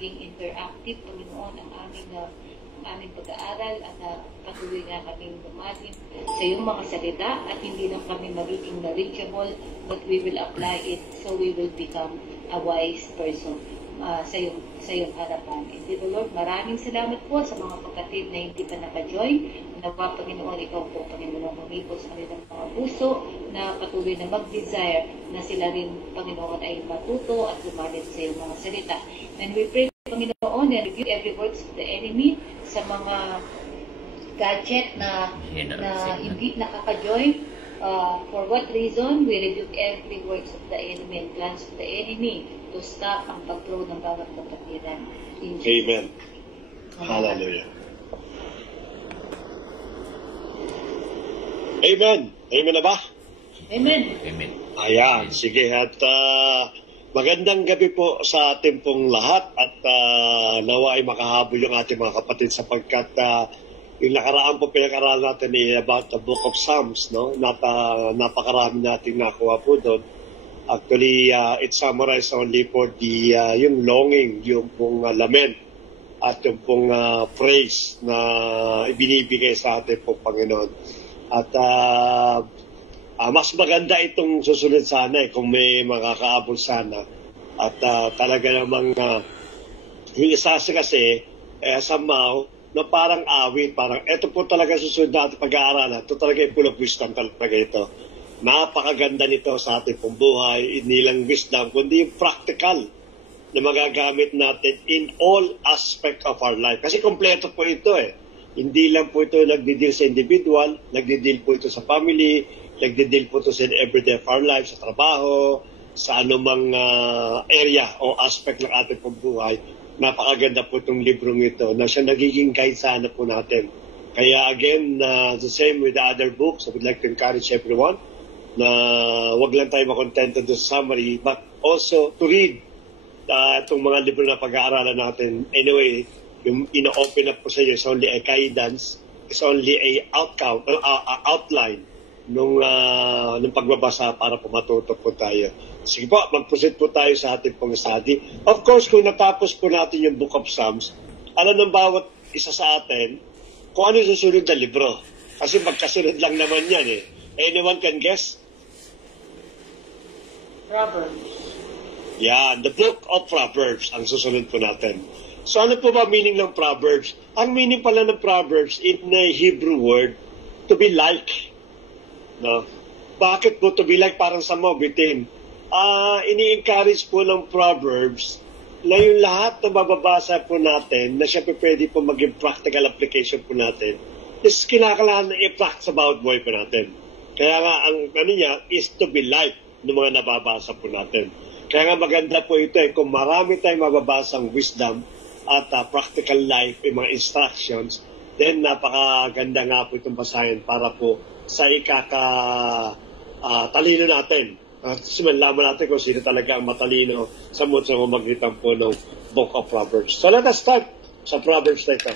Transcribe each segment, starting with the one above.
maging interactive, Panginoon, ang aming pag-aaral at patuloy na kaming lumalim sa iyong mga salita at hindi lang kami magiging knowledgeable, but we will apply it so we will become a wise person sa iyong harapan. And dear Lord, maraming salamat po sa mga kapatid na hindi pa naka-join. Nawa, Panginoon, ikaw po, Panginoon, humipo sa kanilang mga puso na patuloy na mag-desire na sila rin, Panginoon, ay matuto at lumalim sa iyong mga salita. And we pray, Panginoon, and review every words of the enemy sa mga gadget na hindi nakaka-join. For what reason? We rebuke every words of the enemy and plans of the enemy to stop ang pag-flow ng bawat kapatiran. Amen. Hallelujah. Amen. Amen na ba? Amen. Amen. Ayan, sige. At magandang gabi po sa ating pong lahat at nawa ay makahabol yung ating mga kapatid sapagkat yung nakaraan po pinag-aralan natin about the Book of Psalms, no? Napakarami natin nakuha po doon. Actually, it's summarized only for the yung longing, yung pong lament at yung pong praise na ibinibigay sa atin po, Panginoon. At mas maganda itong susunod sana kung may makakaabot sana. At talaga namang yung isa kasi somehow na parang awit, parang ito po talaga susunod natin pag-aaralan. Ito talaga yung full of wisdom talaga ito. Napakaganda nito sa ating pong buhay, hindi lang wisdom, kundi yung practical na magagamit natin in all aspect of our life. Kasi kompleto po ito Hindi lang po ito nagdidil sa individual, nagdidil po ito sa family, nagdidil po ito sa everyday of our life, sa trabaho, sa anumang area o aspect ng ating pong buhay. Napakaganda po itong librong ito na siya nagiging guide sana po natin. Kaya again, the same with the other books, I would like to encourage everyone na wag lang tayo makontento doon sa summary, but also to read itong mga libro na pag-aaralan natin. Anyway, yung ino-open up po sa iyo is only a guidance, is only a outline nung pagbabasa para po matuto po tayo. Sige po, mag-proceed po tayo sa ating pong study. Of course, kung natapos po natin yung Book of Psalms, alam ng bawat isa sa atin kung ano yung susunod na libro. Kasi magkasunod lang naman yan Anyone can guess? Proverbs. Yan, the Book of Proverbs ang susunod po natin. So ano po ba meaning ng Proverbs? Ang meaning pala ng Proverbs in a Hebrew word, to be like. No? Bakit po to be like? Parang sa mabitin. Ini-encourage po ng Proverbs na yung lahat na mababasa po natin, na siya pwede po maging practical application po natin, is kinakailangan na i-practice sa bawat buhay po natin. Kaya nga, ang niya is to be like ng mga nababasa po natin. Kaya nga maganda po ito kung marami tayong mababasang wisdom at practical life, yung mga instructions, then napakaganda nga po itong basahin para po sa talino natin. Malaman natin kung sino talaga ang matalino sa magitan po ng Book of Proverbs. So let us start sa Proverbs na ito.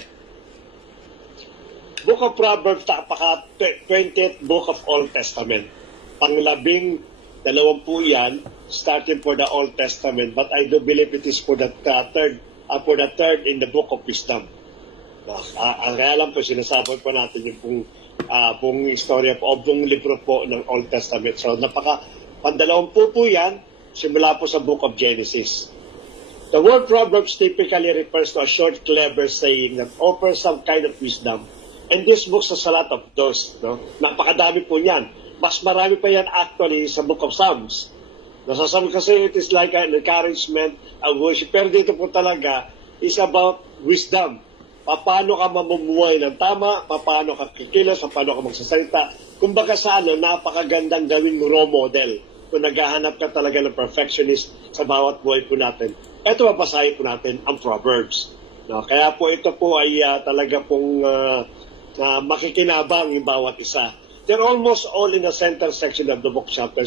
Book of Proverbs, 20th Book of Old Testament. Pang-12 yan, starting for the Old Testament, but I do believe it is for the third in the Book of Wisdom. Ang kaya lang po, sinasabot po natin yung buong istorya po, o buong libro po ng Old Testament. So, pandalawampu po yan, simula po sa Book of Genesis. The word Proverbs typically refers to a short, clever saying that offers some kind of wisdom. And this book has a lot of those. No? Napakadami po yan. Mas marami pa yan actually sa Book of Psalms. Nasa Psalms kasi it is like an encouragement, a worship. Pero dito po talaga is about wisdom. Paano ka mamumuhay ng tama, paano ka kikilos, paano ka magsasalita. Kumbaga sa napakagandang gawing role model kung naghahanap ka talaga ng perfectionist sa bawat buhay po natin. Ito mapasahin po natin ang Proverbs. No? Kaya po ito po ay talaga pong makikinabang yung bawat isa. They're almost all in the center section of the book, chapter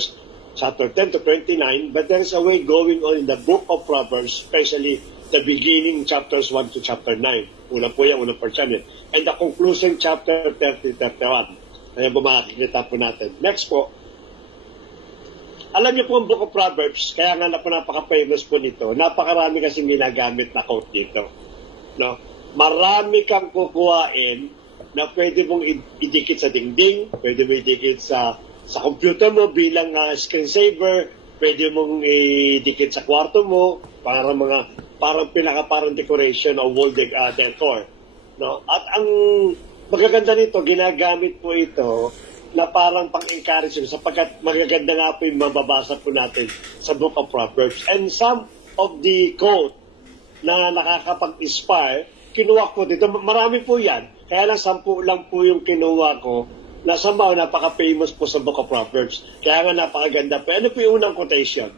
10 to 29, but there is a way going on in the book of Proverbs, especially the beginning chapters 1 to chapter 9. Una po yan, unang part yan. And the conclusion chapter 30 to 31. Ayan po makikita po natin. Next po, Alam niyo po ang Book of Proverbs, kaya nga na po napaka-famous po nito, napakarami kasi ginagamit na quote dito. No? Marami kang kukuhain na pwede mong idikit sa dingding, pwede mong idikit sa computer mo bilang screensaver, pwede mong idikit sa kwarto mo para parang decoration o wall decor. No? At ang magaganda nito, ginagamit po ito na parang pang-encourage sapagkat magaganda nga po yung mababasa po natin sa Book of Proverbs. And some of the quote na nakakapag-inspire, kinuha ko dito. Marami po yan. Kaya lang 10 lang po yung kinuha ko na somehow napaka-famous po sa Book of Proverbs. Kaya nga napakaganda po. Ano po yung unang quotation?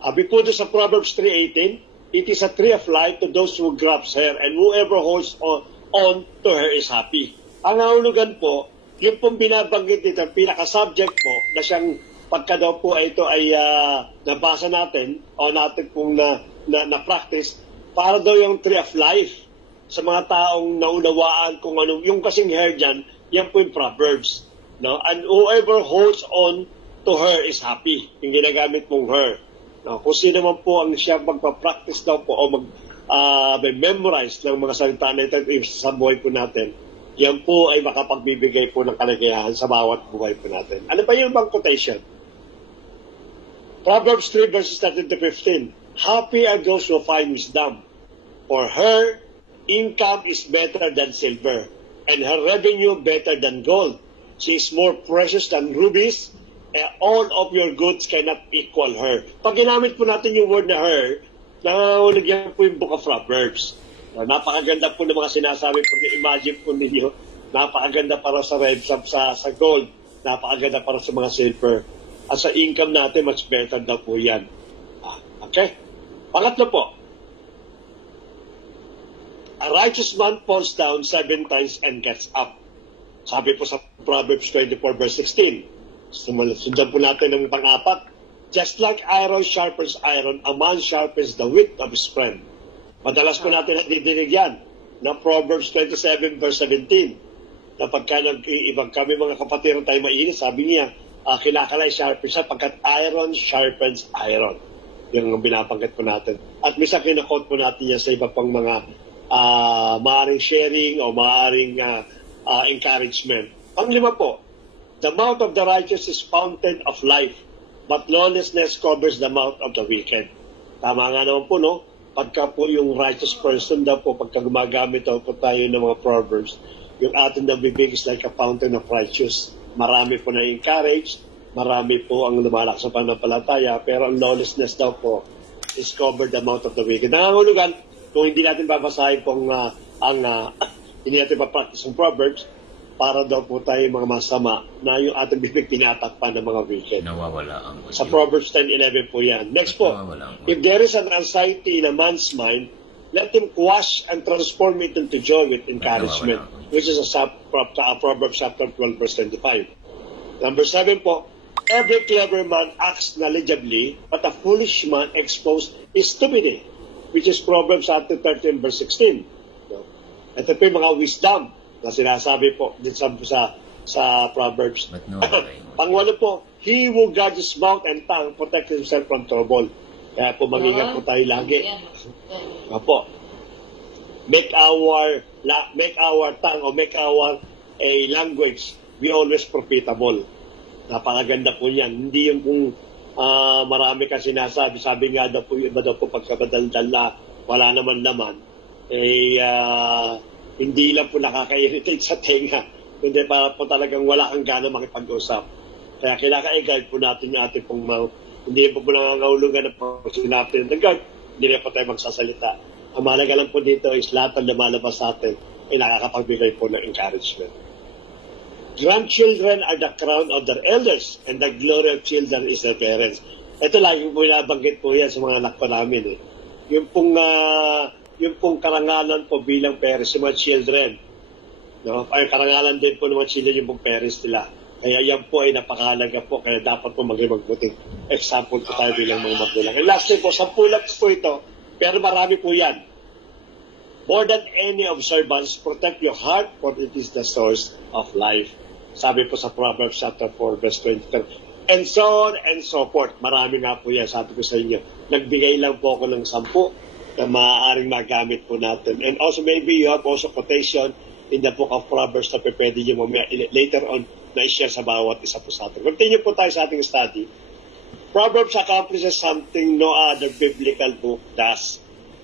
Sabi po doon sa Proverbs 3:18, "It is a tree of life to those who grasp her, and whoever holds on to her is happy." Ang nahulugan po, yung pong binabanggit dito, pinaka-subject po, na siyang pagka daw po ito ay nabasa natin o natin pong na-practice, para daw yung tree of life sa mga taong naunawaan kung ano, yung kasing hair dyan, yan po yung Proverbs. No? And whoever holds on to her is happy. Yung ginagamit mong her. No? Kung sino man po ang siya magpa-practice daw po o memorize ng mga salita na ito sa buhay po natin, yan po ay makapagbibigay po ng kaligayahan sa bawat buhay po natin. Ano pa yung bang quotation? Proverbs 3 verses 13 to 15. "Happy are those who find wisdom, for her income is better than silver, and her revenue better than gold. She is more precious than rubies, and all of your goods cannot equal her." Pag ginamit po natin yung word na her, nahulog yan po yung Book of Proverbs. Napakaganda po ng mga sinasabi po. Imagine po ninyo, napakaganda para sa red, sa gold, napakaganda para sa mga silver. At sa income natin, much better daw po yan. Okay? Pangatlo po, "A righteous man falls down 7 times and gets up." Sabi po sa Proverbs 24 verse 16. Sundan po natin ng pang-apat. "Just like iron sharpens iron, a man sharpens the wit of his friend." Madalas po natin nadidinig yan na Proverbs 27 verse 17. Na pagka nag-iibang kami mga kapatid tayo mainit, sabi niya, kinakalay sharpens sapagkat iron sharpens iron. Yung binabanggit po natin. At minsan kinakot po natin yan sa iba pang mga maaring sharing o maaring encouragement. Panglima po, "The mouth of the righteous is fountain of life, but lawlessness covers the mouth of the wicked." Tama nga naman po, no? Pagka po yung righteous person daw po, pagka gumagamit daw po tayo ng mga Proverbs, yung atin na bibig is like a fountain of righteous. Marami po na-encourage, marami po ang lumalak sa pananampalataya, pero ang lawlessness daw po is cover the mouth of the wicked. Nangangulugan, kung hindi natin babasahin po hindi natin pa-practice ng Proverbs, para daw po tayo mga masama na yung ating bibig tinatakpan ng mga wicked. Nawawala ang Sa Proverbs 10:11 po yan. Next po, "If there is an anxiety in a man's mind, let him quash and transform it into joy with encouragement," which is a Proverbs chapter 12 verse 25. Number 7 po, "Every clever man acts knowledgeably, but a foolish man exposes his stupidity," which is Proverbs chapter 13 verse 16. Ito po yung mga wisdom na sinasabi po din sa Proverbs. Pangwalo po, "He who guards his mouth and tongue protects himself from trouble." Kaya po mag-ingat po tayo lagi. Apo. Make our tongue or make our language be always profitable. Napakaganda po yan. Hindi yung kung marami ka sinasabi. Sabi nga daw po, iba daw po pagkabadaldal na wala naman laman. Hindi lang po nakaka-irritate sa tenga. Hindi para po talagang wala kang gana makipag-usap. Kaya kinaka-guide po natin yung ating pong mouth. Hindi po nangangahulugan na po sinabi ng guard. Hindi na po tayo magsasalita. Ang mahalaga lang po dito is lahat ng lumalabas sa atin ay nakakapagbigay po ng encouragement. "Grandchildren are the crown of their elders, and the glory of children is their parents." Ito lagi po nabanggit po yan sa mga anak pa namin. Yung pong karangalan po bilang parents, yung mga children. No? Ay karangalan din po ng mga children yung pong parents nila. Kaya yan po ay napakahalaga po. Kaya dapat po maging magbuting example po tayo bilang mga magulang. And lastly po, 10 lang po ito, pero marami po yan. "More than any observance, protect your heart, for it is the source of life." Sabi po sa Proverbs chapter 4 verse 23. and so on and so forth. Marami nga po yan, sabi ko sa inyo. Nagbigay lang po ako ng 10 na maaaring magamit po natin. And also maybe you have also quotation in the book of Proverbs na pwede nyo later on na i-share sa bawat isa po sa atin. Continue po tayo sa ating study. Proverbs accomplishes something no other biblical book does.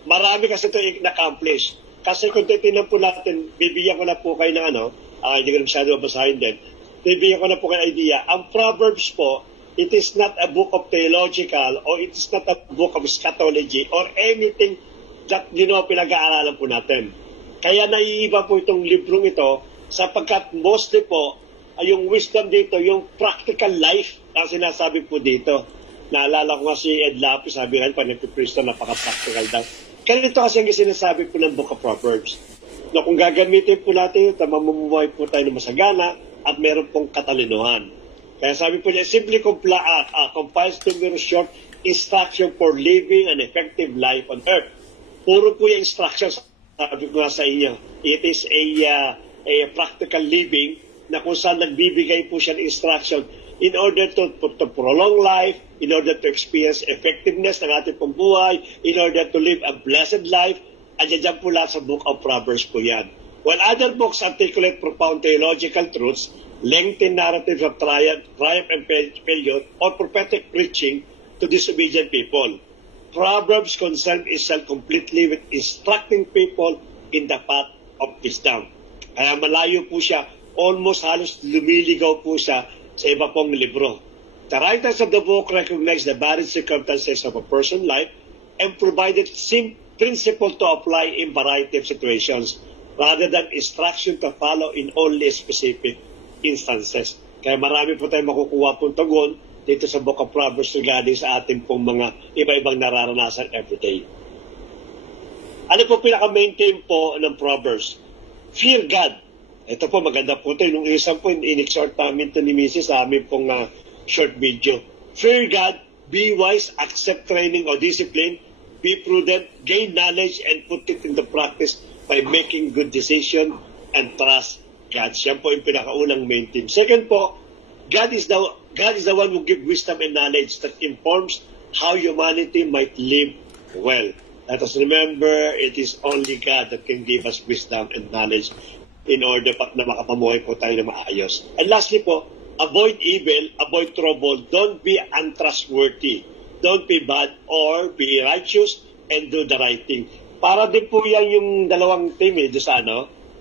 Marami kasi ito in-accomplish. Kasi kung titignan po natin, bibigyan ko na po kayo ng hindi ko na masyado mabasahin din. Bibigyan ko na po kayo idea. Ang Proverbs po, it is not a book of theological or it is not a book of eschatology or anything that, pinag-aaralan po natin. Kaya naiiba po itong librong ito sapagkat mostly po, yung wisdom dito, yung practical life na sinasabi po dito. Naalala ko nga si Ed Lapis, sabi nga, pag nagpipristo, napaka-practical daw. Ganito kasi ang sinasabi po ng Book of Proverbs. Na kung gagamitin po natin ito, mamumuhay po tayo ng masagana at meron pong katalinuhan. Kaya sabi po niya, simply compiles numerous short instruction for living an effective life on earth. Puro po yung instructions, sabi ko nga sa inyo. It is a practical living na kung saan nagbibigay po siya ng instruction in order to prolong life, in order to experience effectiveness ng ating pambuhay, in order to live a blessed life. Andiyan po lahat sa Book of Proverbs po yan. While other books articulate profound theological truths, lengthy narratives of triumph and failure, or prophetic preaching to disobedient people, Proverbs concern itself completely with instructing people in the path of wisdom. Kaya malayo po siya, almost halos lumiligaw po siya sa iba pong libro. The writers of the book recognize the varied circumstances of a person's life and provided principle to apply in variety of situations rather than instruction to follow in only specific instances. Kaya marami po tayong makukuha pong tugon dito sa Book of Proverbs regarding sa ating pong mga iba-ibang nararanasan everyday. Ano po pinaka-main theme po ng Proverbs? Fear God. Ito po, maganda po ito. Nung isang po, in-exhort namin ito ni Mrs. sa amin pong short video. Fear God, be wise, accept training or discipline, be prudent, gain knowledge, and put it into practice by making good decision and trust God. Siya po yung pinakaunang main theme. Second po, God is the one who gives wisdom and knowledge that informs how humanity might live well. Let us remember, it is only God that can give us wisdom and knowledge in order na makapamuhay po tayo na maayos. And lastly po, avoid evil, avoid trouble, don't be untrustworthy, don't be bad, or be righteous and do the right thing. Para din po yan yung dalawang theme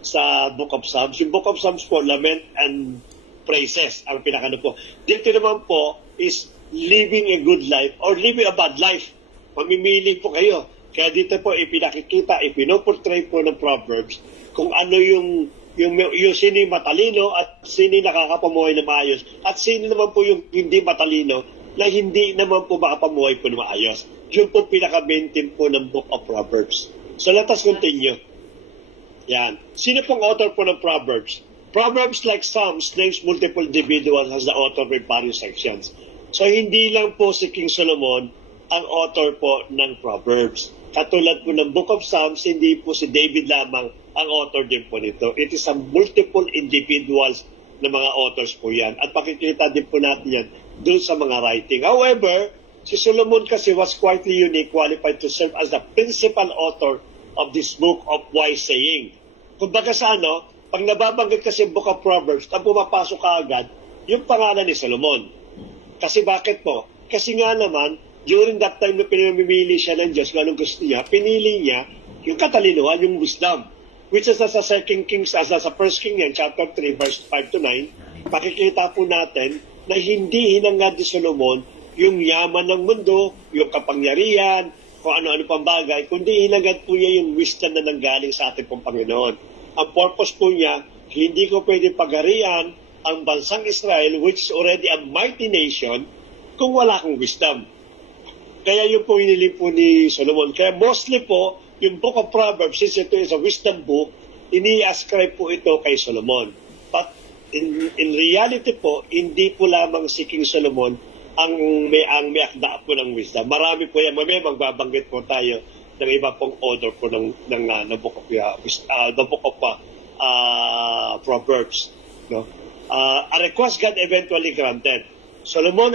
sa Book of Psalms. Yung Book of Psalms po, lament and praises ang pinakano po. Dito naman po is living a good life or living a bad life. Mamimili po kayo. Kaya dito po ipinakikita, ipinoportray po ng Proverbs kung ano yung sino yung matalino at sino yung nakakapamuhay na maayos at sino naman po yung hindi matalino na hindi naman po makapamuhay po na maayos. Yun po pinaka-main theme po ng Book of Proverbs. So let us continue. Yan. Sino pong author po ng Proverbs? Proverbs, like Psalms, names multiple individuals as the author of various sections. So hindi lang po si King Solomon ang author po ng Proverbs. Katulad po ng Book of Psalms, hindi po si David lamang ang author din po nito. It is a multiple individuals na mga authors po yan. At pakikita din po natin yan doon sa mga writing. However, si Solomon kasi was quietly unique, qualified to serve as the principal author of this book of wise saying. Kumbaga sa pag nababanggit kasi Book of Proverbs, ang pumapasok kaagad, yung pangalan ni Solomon. Kasi bakit po? Kasi nga naman, during that time na pinamimili siya ng Diyos, ganun gusto niya, pinili niya yung katalinuhan, yung wisdom. Which is sa 2 Kings, sa 1 King yan, chapter 3, verse 5 to 9, pakikita po natin na hindi hinangad ni Solomon yung yaman ng mundo, yung kapangyarihan, kung ano-ano pang bagay, kundi hinangad po niya yung wisdom na nanggaling sa ating pong Panginoon. Ang purpose po niya, hindi ko pwede pagharian ang bansang Israel, which is already a mighty nation, kung wala akong wisdom. Kaya yun po hinili po ni Solomon. Kaya mostly po, yung Book of Proverbs, since ito is a wisdom book, ini-ascribe po ito kay Solomon. But in reality po, hindi po lamang si King Solomon ang may akda po ng wisdom. Marami po yan. May magbabanggit po tayo ng iba pong author po ng Book of, the Book of Proverbs. No? A request God eventually granted. Solomon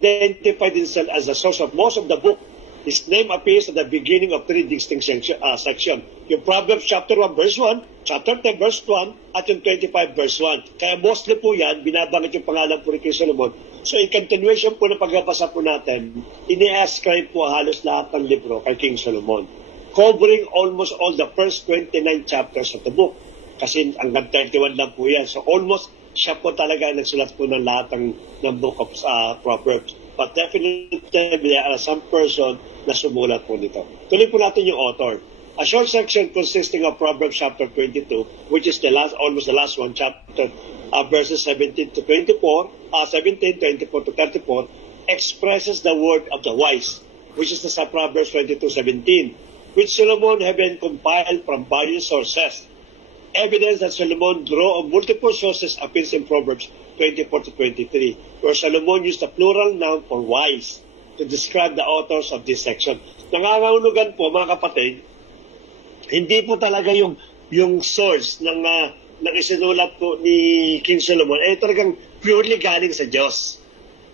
identified himself as the source of most of the book. His name appears at the beginning of three distinct sections. Yung Proverbs chapter 1 verse 1, chapter 10 verse 1, at yung 25 verse 1. Kaya mostly po yan, binabanggit yung pangalan po ni King Solomon. So in continuation po ng pagbabasa po natin, ini-ascribe po halos lahat ng libro kay King Solomon, covering almost all the first 29 chapters of the book. Kasi hanggang 31 lang po yan. So almost siya po talaga nagsulat po ng lahat ng book of Proverbs. But definitely, there are some person na sumulat po nito. Tuloy po natin yung author. A short section consisting of Proverbs chapter 22, which is almost the last one, chapter verses 17 to 24, 17, 24 to 34, expresses the word of the wise, which is the Proverbs 22:17, which Solomon had been compiled from various sources. Evidence that Solomon drew on multiple sources appears in Proverbs 24 to 23, where Solomon used the plural noun for wise to describe the authors of this section. Nangangahulugan po, mga kapatid, hindi po talaga yung source ng isinulat po ni King Solomon, talagang purely galing sa Diyos.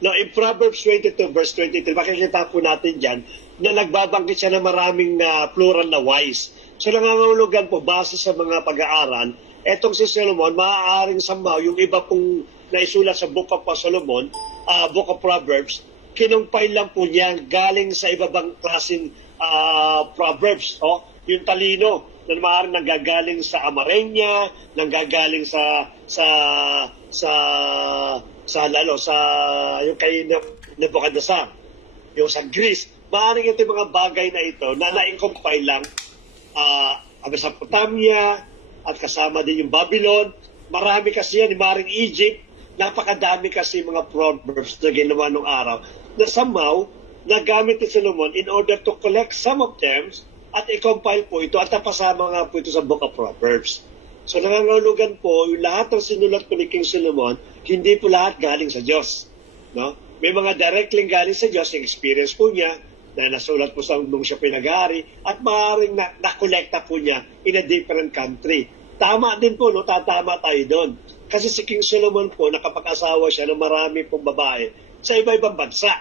Now, in Proverbs 22 verse 23, makikita po natin dyan na nagbabangkit siya ng maraming plural na wise. So nangangahulugan po, base sa mga pag-aaral, etong si Solomon, maaaring somehow yung iba pong naisulat sa Book of Solomon, Book of Proverbs, kinumpay lang po niya galing sa ibabang klaseng Proverbs. Yung talino, na maaaring nanggagaling sa Amarenya, nanggagaling sa yung kay Nebuchadnezzar, yung sa Greece. Maaaring ito yung mga bagay na ito na na-incompile lang Mesopotamia at kasama din yung Babylon. Marami kasi yan, maring Egypt. Napakadami kasi mga proverbs na ginawa nung araw na somehow nagamit ni Solomon in order to collect some of them at i-compile po ito at napasama nga po ito sa Book of Proverbs. So nangangahulugan po, yung lahat ng sinulat po ni King Solomon, hindi po lahat galing sa Diyos. No? May mga directly galing sa Diyos, yung experience po niya, na nasulat po sa nung siya pinag-aari at maaaring nakolekta po niya in a different country. Tama din po, no? Tatama tayo doon. Kasi si King Solomon po, nakapag-asawa siya ng marami pong babae sa iba-ibang bansa.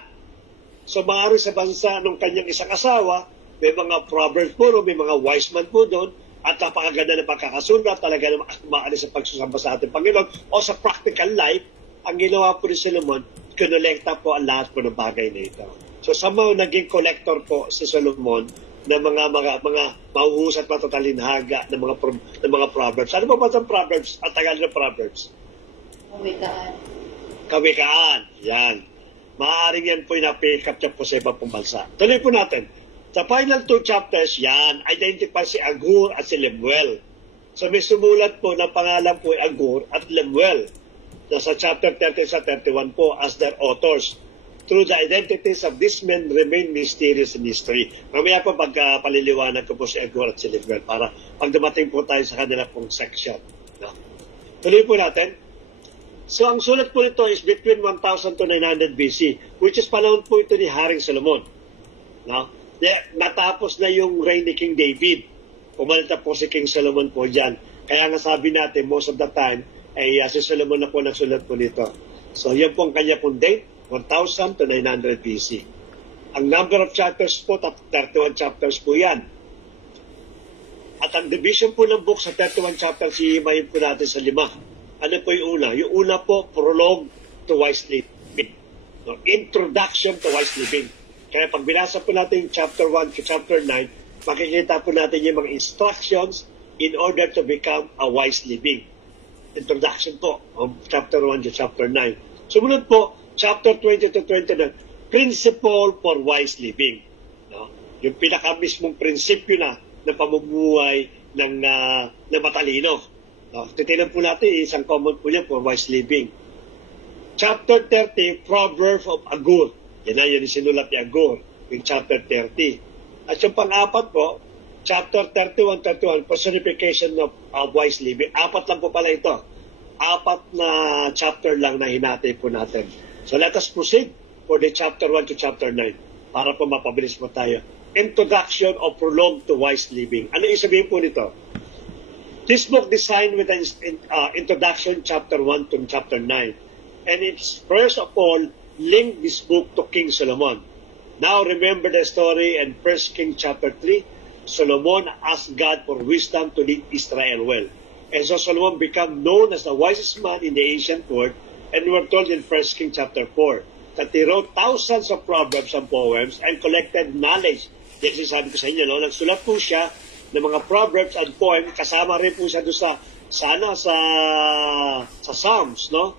So maaaring sa bansa ng kanyang isang asawa, may mga proverbs po, may mga wise man po doon, at napakaganda ng pagkakasulat, talaga na maalis sa pagsusamba sa ating Panginoon, o sa practical life, ang ginawa po ni Solomon, kinolekta po ang lahat po ng bagay na ito. So somehow naging collector po si Solomon ng mga mahuhusat matatalinhaga ng mga proverbs. Ano ba ang proverbs? Ang tagal ng proverbs? Kawikaan. Yan. Maaaring yan po yung na-pick up po sa ibang bansa. Tuloy po natin. Sa final two chapters, yan, identify si Agur at si Lemuel. So may sumulat po na pangalan po ay Agur at Lemuel. Sa chapter 30 sa 31 po as their authors. Through the identities of these men remain mysterious in history. Mamaya po pagpaliliwanag ko po si Agur at si Lemuel para pag dumating po tayo sa kanila pong section. No? Tuloy po natin. So ang sulat po nito is between 1000 to 900 BC, which is panahon po ito ni Haring Solomon. No? Natapos na yung reign ni King David. Pumalita po si King Solomon po dyan. Kaya nga sabi natin, most of the time, ay si Solomon na po nagsulat po nito. So yan po ang kanya pong date, 1000 to 900 BC. Ang number of chapters po, 31 chapters po yan. At ang division po ng book sa 31 chapters, hihimayin po natin sa 5. Ano po yung una? Yung una po, prologue to wise living. No? Introduction to wise living. Kaya pag binasa po natin chapter 1 to chapter 9, makikita po natin yung mga instructions in order to become a wise living. Introduction po, chapter 1 to chapter 9. Sumunod po, chapter 20 to 29, principle for wise living. No? Yung pinaka-mismong prinsipyo na pamumuhay ng matalino. No? Titinan po natin, isang common po yan for wise living. Chapter 30, Proverbs of Agur. Yan na, yan yung sinulat ni Agur, yung chapter 30. At yung pang-apat po, chapter 31, personification of wise living. 4 lang po pala ito. 4 na chapter lang na hinati po natin. So let us proceed for the chapter 1 to chapter 9 para po mapabilis po tayo. Introduction of prologue to wise living. Ano isabihin po nito? This book designed with an introduction chapter 1 to chapter 9 And it's first of all, link this book to King Solomon. Now remember the story in 1 King chapter 3. Solomon asked God for wisdom to lead Israel well. And so Solomon became known as the wisest man in the ancient world. And we're told in 1 King chapter 4 that he wrote thousands of proverbs and poems and collected knowledge. Yan sinasabi ko sa inyo, no? Nagsulat po siya ng mga proverbs and poems. Kasama rin po siya doon sa Psalms, no?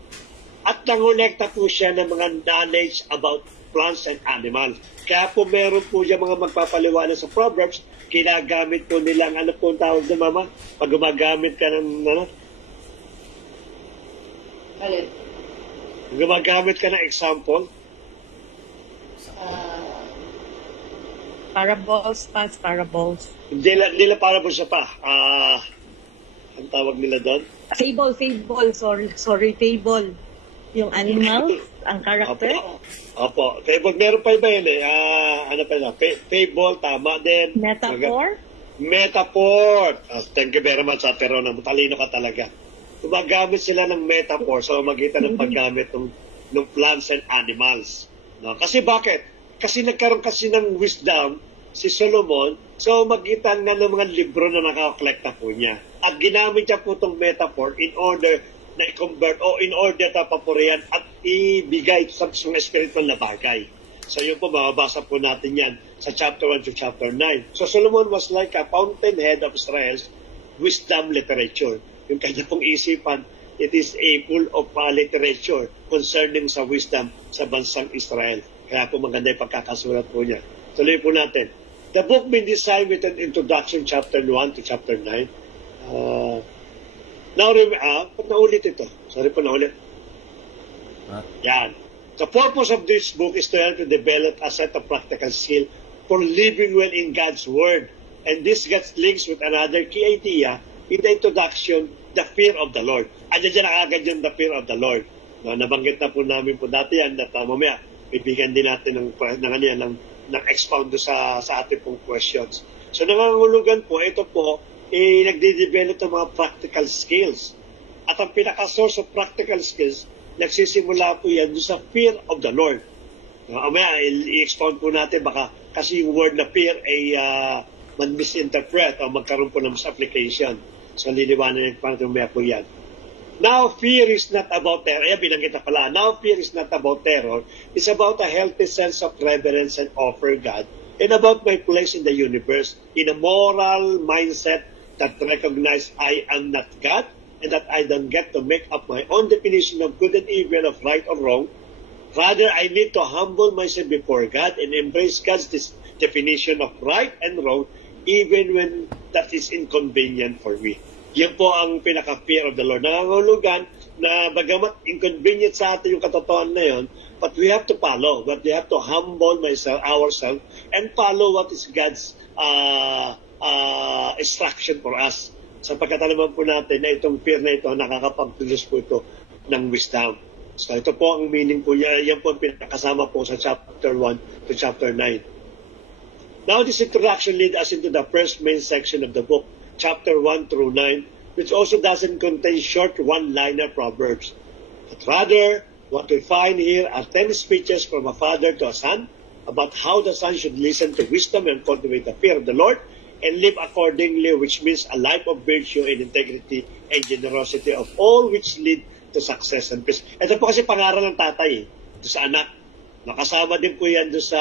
At nangolekta po siya ng mga knowledge about plants and animals. Kaya po meron po siya mga magpapaliwanag sa proverbs, kinagamit po nilang, ano po ang tawag na mama? Pag gumagamit ka ng, ano? Alin? Gumagamit ka ng example? Parables, past parables. Hindi lang parables siya pa. Ang tawag nila doon? Fable, sorry, fable. Yung animals, ang character. Opo. Fable, meron pa iba yun eh. Ano pa yun? Fable, tama din. Metaphor? Metaphor. Thank you very much, Ate Rona. Matalino ka talaga. Gumagamit sila ng metaphor sa magitan ng paggamit ng plants and animals. No? Kasi bakit? Kasi nagkaroon kasi ng wisdom si Solomon sa magitan ng mga libro na nakakolekta po niya. At ginamit niya po itong metaphor in order na i-convert o in order na papurihan at ibigay sa mga spiritual na bagay. So yun po, mababasa po natin yan sa chapter 1 to chapter 9. So Solomon was like a fountainhead of Israel's wisdom literature. Yung kanya pong isipan, it is a full of literature concerning sa wisdom sa bansang Israel. Kaya po maganda yung pagkakasulat po niya. Tuloy po natin. The book been designed with an introduction chapter 1 to chapter 9. Now, naulit ito. Sorry po, naulit. Yan. The purpose of this book is to help you develop a set of practical skill for living well in God's Word. And this gets links with another key idea in the introduction, the fear of the Lord. Andiyan dyan nakagad yung the fear of the Lord. Nabanggit na po namin po dati yan at mamaya bibigyan din natin ng expound sa ating pong questions. So nangangulugan po, ito po, nagde-develop ng mga practical skills. At ang pinaka-source of practical skills, nagsisimula po yan sa fear of the Lord. Mamaya, i-expound po natin, baka kasi yung word na fear ay man-misinterpret o magkaroon po ng misapplication. So, liliwanan pa natin mamaya po yan. Now, fear is not about terror. Ayan, binanggit na pala. Now, fear is not about terror. It's about a healthy sense of reverence and offer God and about my place in the universe in a moral mindset that recognize I am not God and that I don't get to make up my own definition of good and evil, of right or wrong. Rather, I need to humble myself before God and embrace God's definition of right and wrong even when that is inconvenient for me. Yan po ang pinaka-fear of the Lord. Nangangulugan na bagamat inconvenient sa atin yung katotohanan na yun, but we have to follow. But we have to humble ourselves and follow what is God's instruction for us. Sapagkat naman po natin na itong fear na ito, nakakapag-produce po ito ng wisdom. So ito po ang meaning po niya. Yan po ang pinakasama po sa chapter 1 to chapter 9. Now this introduction leads us into the first main section of the book, chapter 1 through 9, which also doesn't contain short one-liner proverbs. But rather, what we find here are 10 speeches from a father to a son about how the son should listen to wisdom and cultivate the fear of the Lord and live accordingly, which means a life of virtue and integrity and generosity of all which lead to success and peace. Ito po kasi pangaral ng tatay ito sa anak. Nakasama din po yan doon sa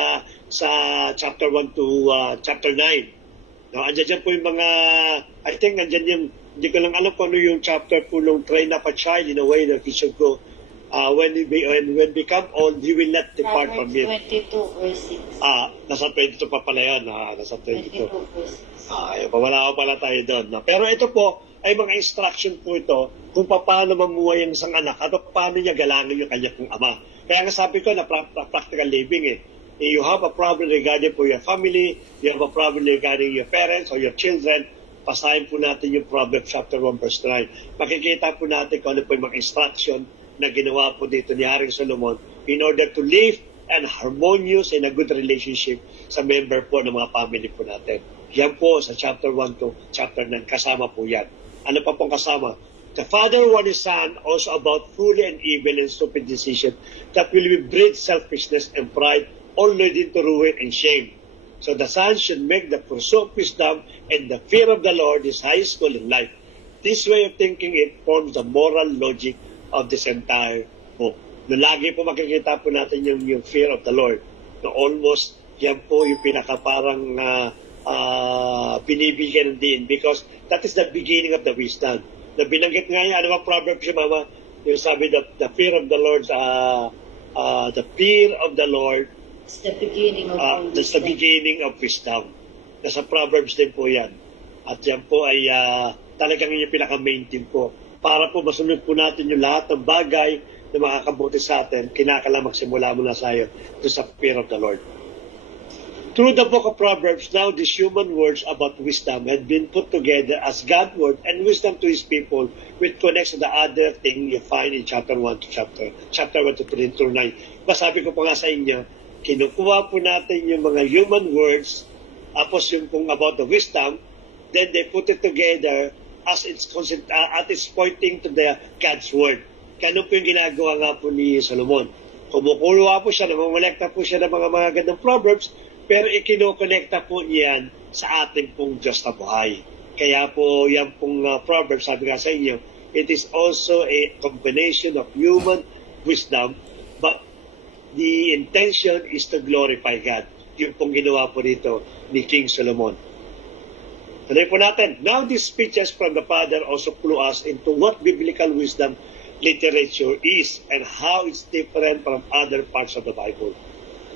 chapter 1 to chapter 9. No, andyan dyan po yung mga, I think andyan yung, hindi ko lang alam kung ano yung chapter po nung train up a child in a way that he should go. When become old, he will not depart from it. 22 verse 6. Nasa 22 pa pala yan. Nasa 22. 22 verse 6. Wala pala tayo doon. No? Pero ito po, ay mga instruction po ito kung paano mamuhay ang isang anak at paano niya galangin yung kanya kong ama. Kaya nga sabi ko na practical living eh. You have a problem regarding for your family, you have a problem regarding your parents or your children, pasahin po natin yung Proverbs chapter 1 verse 9. Makikita po natin kung ano po yung mga instruction na ginawa po dito ni Haring Solomon in order to live and harmonious and a good relationship sa member po ng mga family po natin. Yan po sa chapter 1 to chapter 9, kasama po yan. Ano pa pong kasama? The Father warned His Son also about folly and evil and stupid decision that will breed selfishness and pride, all leading to ruin and shame. So the Son should make the pursuit of wisdom and the fear of the Lord his highest goal in life. This way of thinking, it forms the moral logic of this entire book. No, lagi po makikita po natin yung fear of the Lord. No, almost yan po yung pinaka parang binibigyan ng din, because that is the beginning of the wisdom. Na binanggit nga yan, ano ba Proverbs yung mama? Yung sabi that the fear of the Lord, the fear of the Lord, It's the beginning of all that's the beginning of wisdom. Nasa Proverbs din po yan. At yan po ay talagang yung pinaka-main thing po. Para po masunod po natin yung lahat ng bagay na makakabuti sa atin, kinakailangan magsimula muna sa iyo to sa fear of the Lord. Through the book of Proverbs, now these human words about wisdom had been put together as God's word and wisdom to His people, which connects to the other thing you find in chapter 1 to chapter 1 to 3 through 9. Masabi ko po nga sa inyo, kinukuha po natin yung mga human words, tapos yung pong about the wisdom, then they put it together as it's pointing to the God's word. Kano po yung ginagawa nga po ni Solomon. Kumukuha po siya, namamulekta po siya ng mga gandang Proverbs, pero ikinokonekta po niyan sa ating pong Diyos na buhay. Kaya po yan pong Proverbs, sabi nga sa inyo, it is also a combination of human wisdom, but the intention is to glorify God. Yung pong ginawa po dito ni King Solomon. Tuloy po natin. Now these speeches from the Father also clue us into what biblical wisdom literature is and how it's different from other parts of the Bible.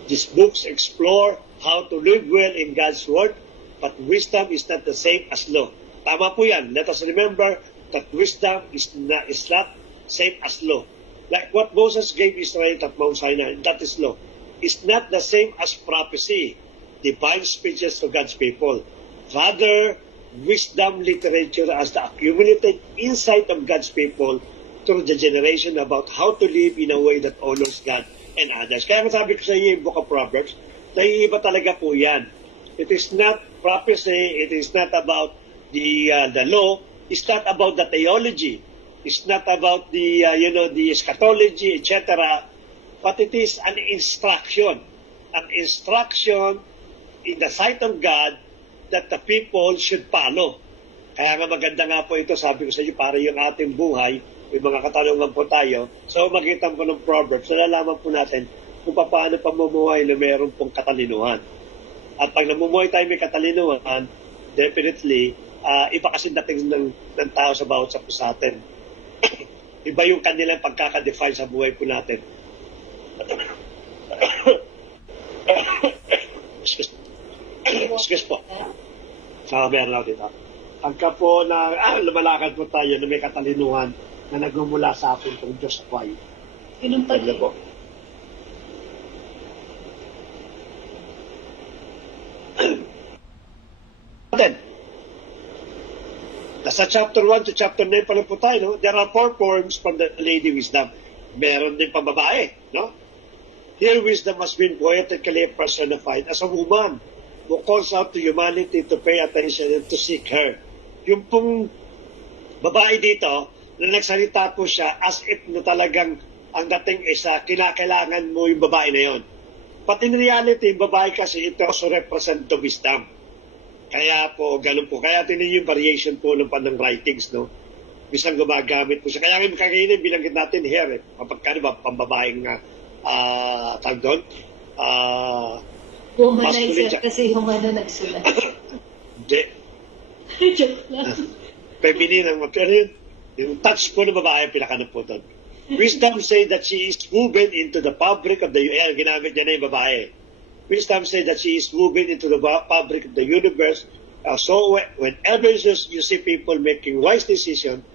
These books explore how to live well in God's Word, but wisdom is not the same as law. Tama po yan. Let us remember that wisdom is not same as law. Like what Moses gave Israel at Mount Sinai, that is law. It's not the same as prophecy, divine speeches to God's people. Rather, wisdom literature as the accumulated insight of God's people through the generation about how to live in a way that honors God and others. Kaya sabi ko sa iyo yung Book of Proverbs, naiiba talaga po yan. It is not prophecy, it is not about the law, it's not about the theology, it's not about the the eschatology, etc. But it is an instruction in the sight of God that the people should follow. Kaya nga maganda nga po ito, sabi ko sa iyo, para yung ating buhay, may mga katanungan po tayo. So magitan po ng Proverbs, nalalaman po natin kung paano pamumuhay na mayroon pong katalinuhan. At pag namumuhay tayo may katalinuhan, definitely, iba kasi dating ng tao sa bawat sa atin. Iba yung kanilang pagkakadefine sa buhay po natin. Excuse po. Sa meron ako dito. Pagka po na lumalakad po tayo na may katalinuhan na nagmumula sa atin ng Diyos Buhay. Inumpag po. Then, nasa chapter 1 to chapter 9 pa lang po tayo, no? There are 4 forms from the Lady Wisdom. Meron din pambabae, no? Here, wisdom has been poetically personified as a woman who calls out to humanity to pay attention and to seek her. Yung pong babae dito, na nagsalita po siya as if na talagang ang dating isa, kinakailangan mo yung babae na yon. But in reality, yung babae kasi ito also represent the wisdom. Kaya po, ganun po. Kaya tinin yung variation po ng writings, no? Bisang gumagamit po siya. Kaya ngayon kakainin, bilanggit natin here, kapag ba, pambabaeng tag doon. Womanizer kasi yung nagsulat. Hindi. Joke lang. Feminine ang pero yun. Yung touch po ng babae, pinakano po doon. Wisdom say that she is woven into the fabric of the ginamit niya na yung babae. Wisdom say that she is woven into the fabric of the universe. So whenever you see people making wise decisions,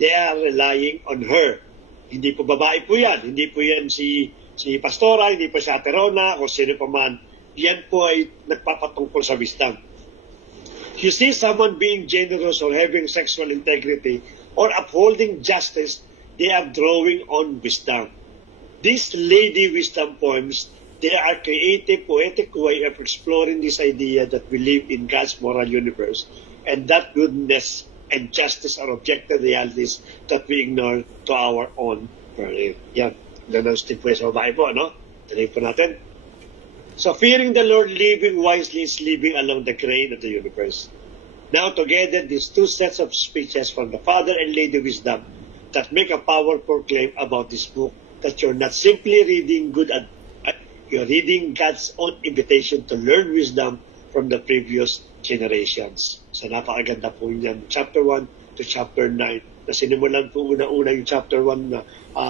they are relying on her. Hindi po babae po yan. Hindi po yan si Pastora, hindi po si Ate Rona, o sino pa man. Yan po ay nagpapatungkol sa wisdom. You see someone being generous or having sexual integrity or upholding justice, they are drawing on wisdom. These lady wisdom poems, they are creative, poetic way of exploring this idea that we live in God's moral universe and that goodness and justice are objective realities that we ignore to our own peril. Yan. Nanastin po sa babae po, no? Tuloy po natin. So, fearing the Lord, living wisely is living along the grain of the universe. Now, together, these two sets of speeches from the Father and Lady Wisdom that make a powerful claim about this book, that you're not simply reading you're reading God's own invitation to learn wisdom from the previous generations. So, napakaganda po yan. Chapter 1 to chapter 9. Na sinimulan po una-una yung chapter 1 na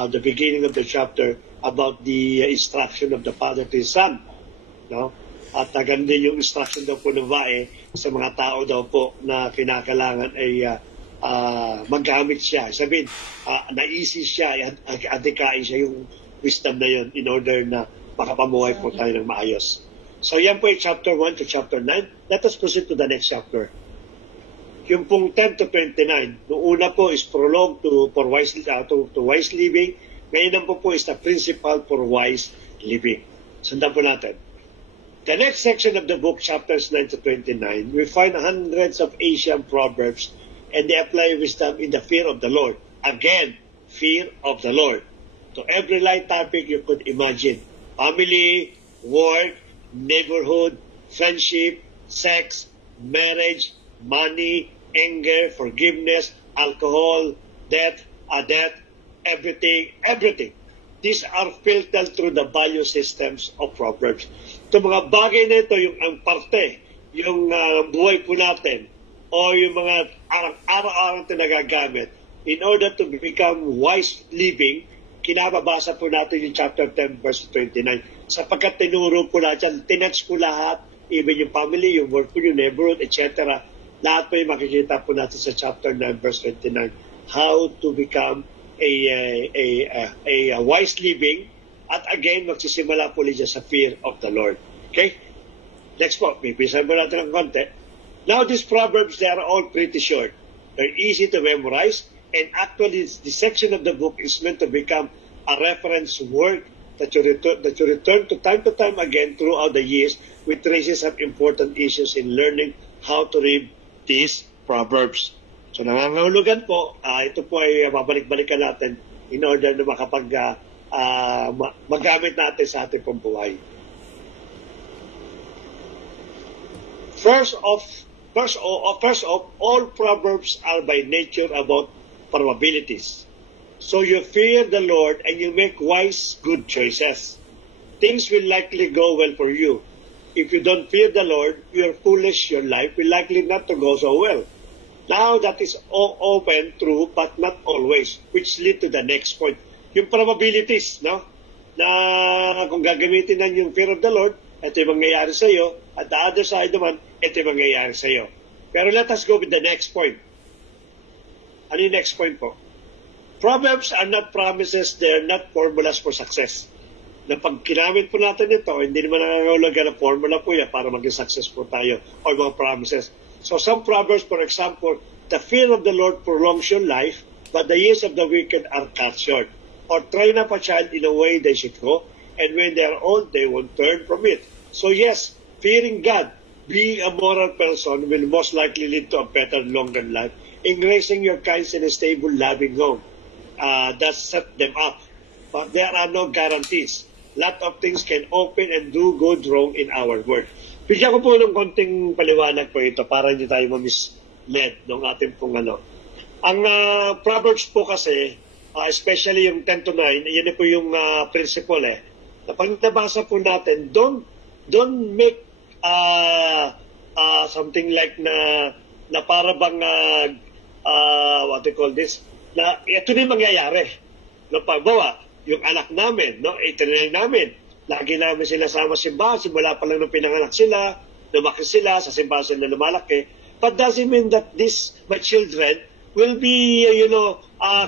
the beginning of the chapter about the instruction of the Father to His Son. No? At ganda yung instruction daw po ng bae sa mga tao daw po na kinakailangan ay maggamit siya. Sabihin, naisi siya, adikain siya yung wisdom na yun in order na makapamuhay po tayo ng maayos. So yan po yung chapter 1 to chapter 9. Let us proceed to the next chapter. Yung pong 10 to 29, noong una po is prologue to wise living. Ngayon po is the principle for wise living. Sundan po natin. The next section of the book, chapters 9 to 29, we find hundreds of Asian proverbs and they apply wisdom in the fear of the Lord. Again, fear of the Lord. To every light topic you could imagine. Family, work, neighborhood, friendship, sex, marriage, money, anger, forgiveness, alcohol, death, everything. These are filtered through the value systems of Proverbs. Itong mga bagay na ito, yung ang parte, yung buhay po natin, o yung mga araw-araw na nagagamit, in order to become wise living, kinababasa po natin yung chapter 10, verse 29. Sapagkat tinuro po natin, tinatch po lahat, even yung family, yung work po, yung neighborhood, etc. Lahat po yung makikita po natin sa chapter 9, verse 29. How to become a wise living, at again, magsisimula po liya sa fear of the Lord. Okay? Next po, bibisan mo natin ng konti. Now, these proverbs, they are all pretty short. They're easy to memorize, and actually, this section of the book is meant to become a reference work that you return to time again throughout the years, which raises some important issues in learning how to read these proverbs. So nangangahulugan po, ito po ay babalik-balikan natin in order na magamit natin sa ating pong buhay. First of all proverbs are by nature about probabilities. So you fear the Lord and you make wise, good choices. Things will likely go well for you. If you don't fear the Lord, you're foolish, your life will likely not to go so well. Now, that is often true, but not always, which lead to the next point. Yung probabilities, no? Na kung gagamitin na yung fear of the Lord, ito yung mangyayari sa iyo, at the other side naman, ito yung mangyayari sa iyo. Pero let us go with the next point. Ano yung next point po? Proverbs are not promises, they are not formulas for success. Na pag kinamit po natin ito, hindi naman nangangahulugan na formula po yan para maging successful tayo or mga promises. So some proverbs, for example, the fear of the Lord prolongs your life, but the years of the wicked are cut short. Or train up a child in a way they should go, and when they are old, they won't turn from it. So yes, fearing God, being a moral person will most likely lead to a better, longer life. In raising your kids in a stable, loving home, that set them up. But there are no guarantees. Lot of things can open and do go wrong in our world. Bigyan ko po ng konting paliwanag po ito para hindi tayo ma-mislead ng ating pong ano. Ang Proverbs po kasi, especially yung 10 to 9, yan po yung principle eh. Na pag nabasa po natin, don't make something like na para bang what they call this, na ito na yung mangyayari. No, pagbawa, yung anak namin, no, itinanay namin. Lagi namin sila sama simbahan, simula pa lang nung pinanganak sila, lumaki sila, sa simbahan sila lumalaki. But doesn't mean that my children will be,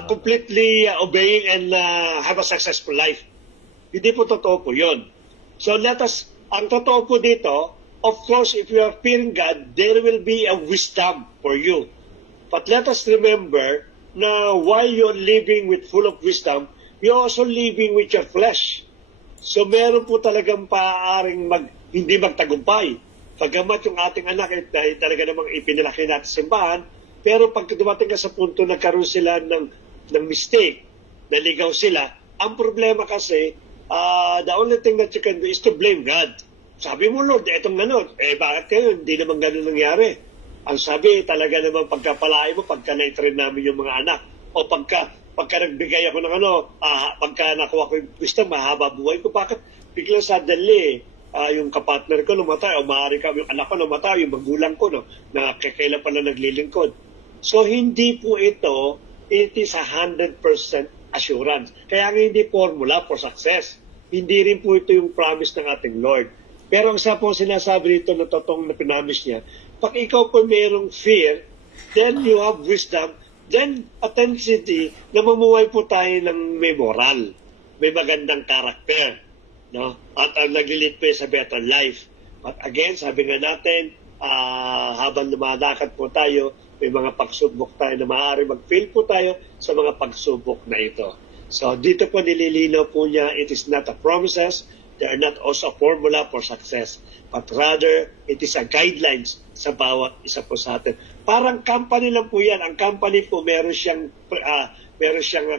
completely obeying and have a successful life. Hindi po totoo po yun. So ang totoo po dito, of course, if you are fearing God, there will be a wisdom for you. But let us remember na while you're living with full of wisdom, you're also living with your flesh. So meron po talagang paaaring hindi magtagumpay. Pagamat yung ating anak ay talaga namang ipinalaki natin sa simbahan, Pero pag dumating ka sa punto na karoon sila ng mistake, naligaw sila, ang problema kasi, the only thing that you can do is to blame God. Sabi mo, Lord, etong ganun. Bakit kayo? Hindi naman ganun nangyari. Ang sabi, talaga naman pagkapalain mo, pagka na-train namin yung mga anak, o pagka nagbigay ako ng pagka nakuha ko yung wisdom, mahaba buhay ko. Bakit? Biglang suddenly, yung kapartner ko namatay, o maaari ka, yung anak ko namatay, yung magulang ko, no, na kailan pala naglilingkod. So, hindi po ito, it is 100% assurance. Kaya nga hindi formula for success. Hindi rin po ito yung promise ng ating Lord. Pero ang isa po sinasabi dito na totoong na pinamis niya, pag ikaw po mayroong fear, then you have wisdom, then authenticity na mamuhay po tayo ng may moral, may magandang karakter, no? At naglilid po sa better life. But again, sabi nga natin, habang lumalakad po tayo, may mga pagsubok tayo na maaari mag-fail po tayo sa mga pagsubok na ito. So dito po nililinaw po niya, it is not a promises, they are not also a formula for success, but rather it is a guidelines sa bawat isa po sa atin. Parang company lang po yan. Ang company po meron siyang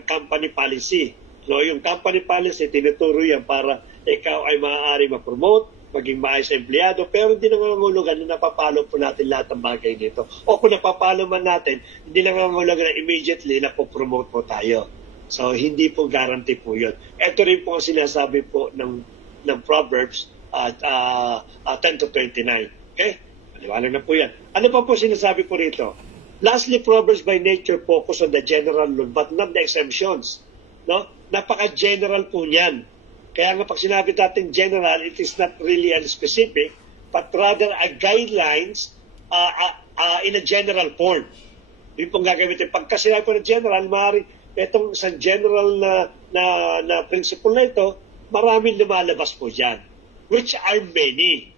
company policy. No, yung company policy tinuturo yan para ikaw ay maaari ma-promote, maging maayos sa empleyado, pero hindi nangangulugan na napapalo po natin lahat ng bagay nito. O kung napapalo man natin, hindi nangangulugan na immediately na po-promote po tayo. So, hindi po guarantee po yun. Ito rin po ang sinasabi po ng Proverbs 10 to 29. Okay? Maliwanag na po yan. Ano pa po sinasabi po rito? Lastly, Proverbs by nature focus on the general law, but not the exemptions. No? Napaka-general po niyan. Kaya nga pag sinabi natin general, it is not really specific, but rather a guidelines in a general form. Yun pong gagamitin. Pagka sinabi po na general, maaaring itong isang general na principle na ito, maraming lumalabas po dyan, which are many.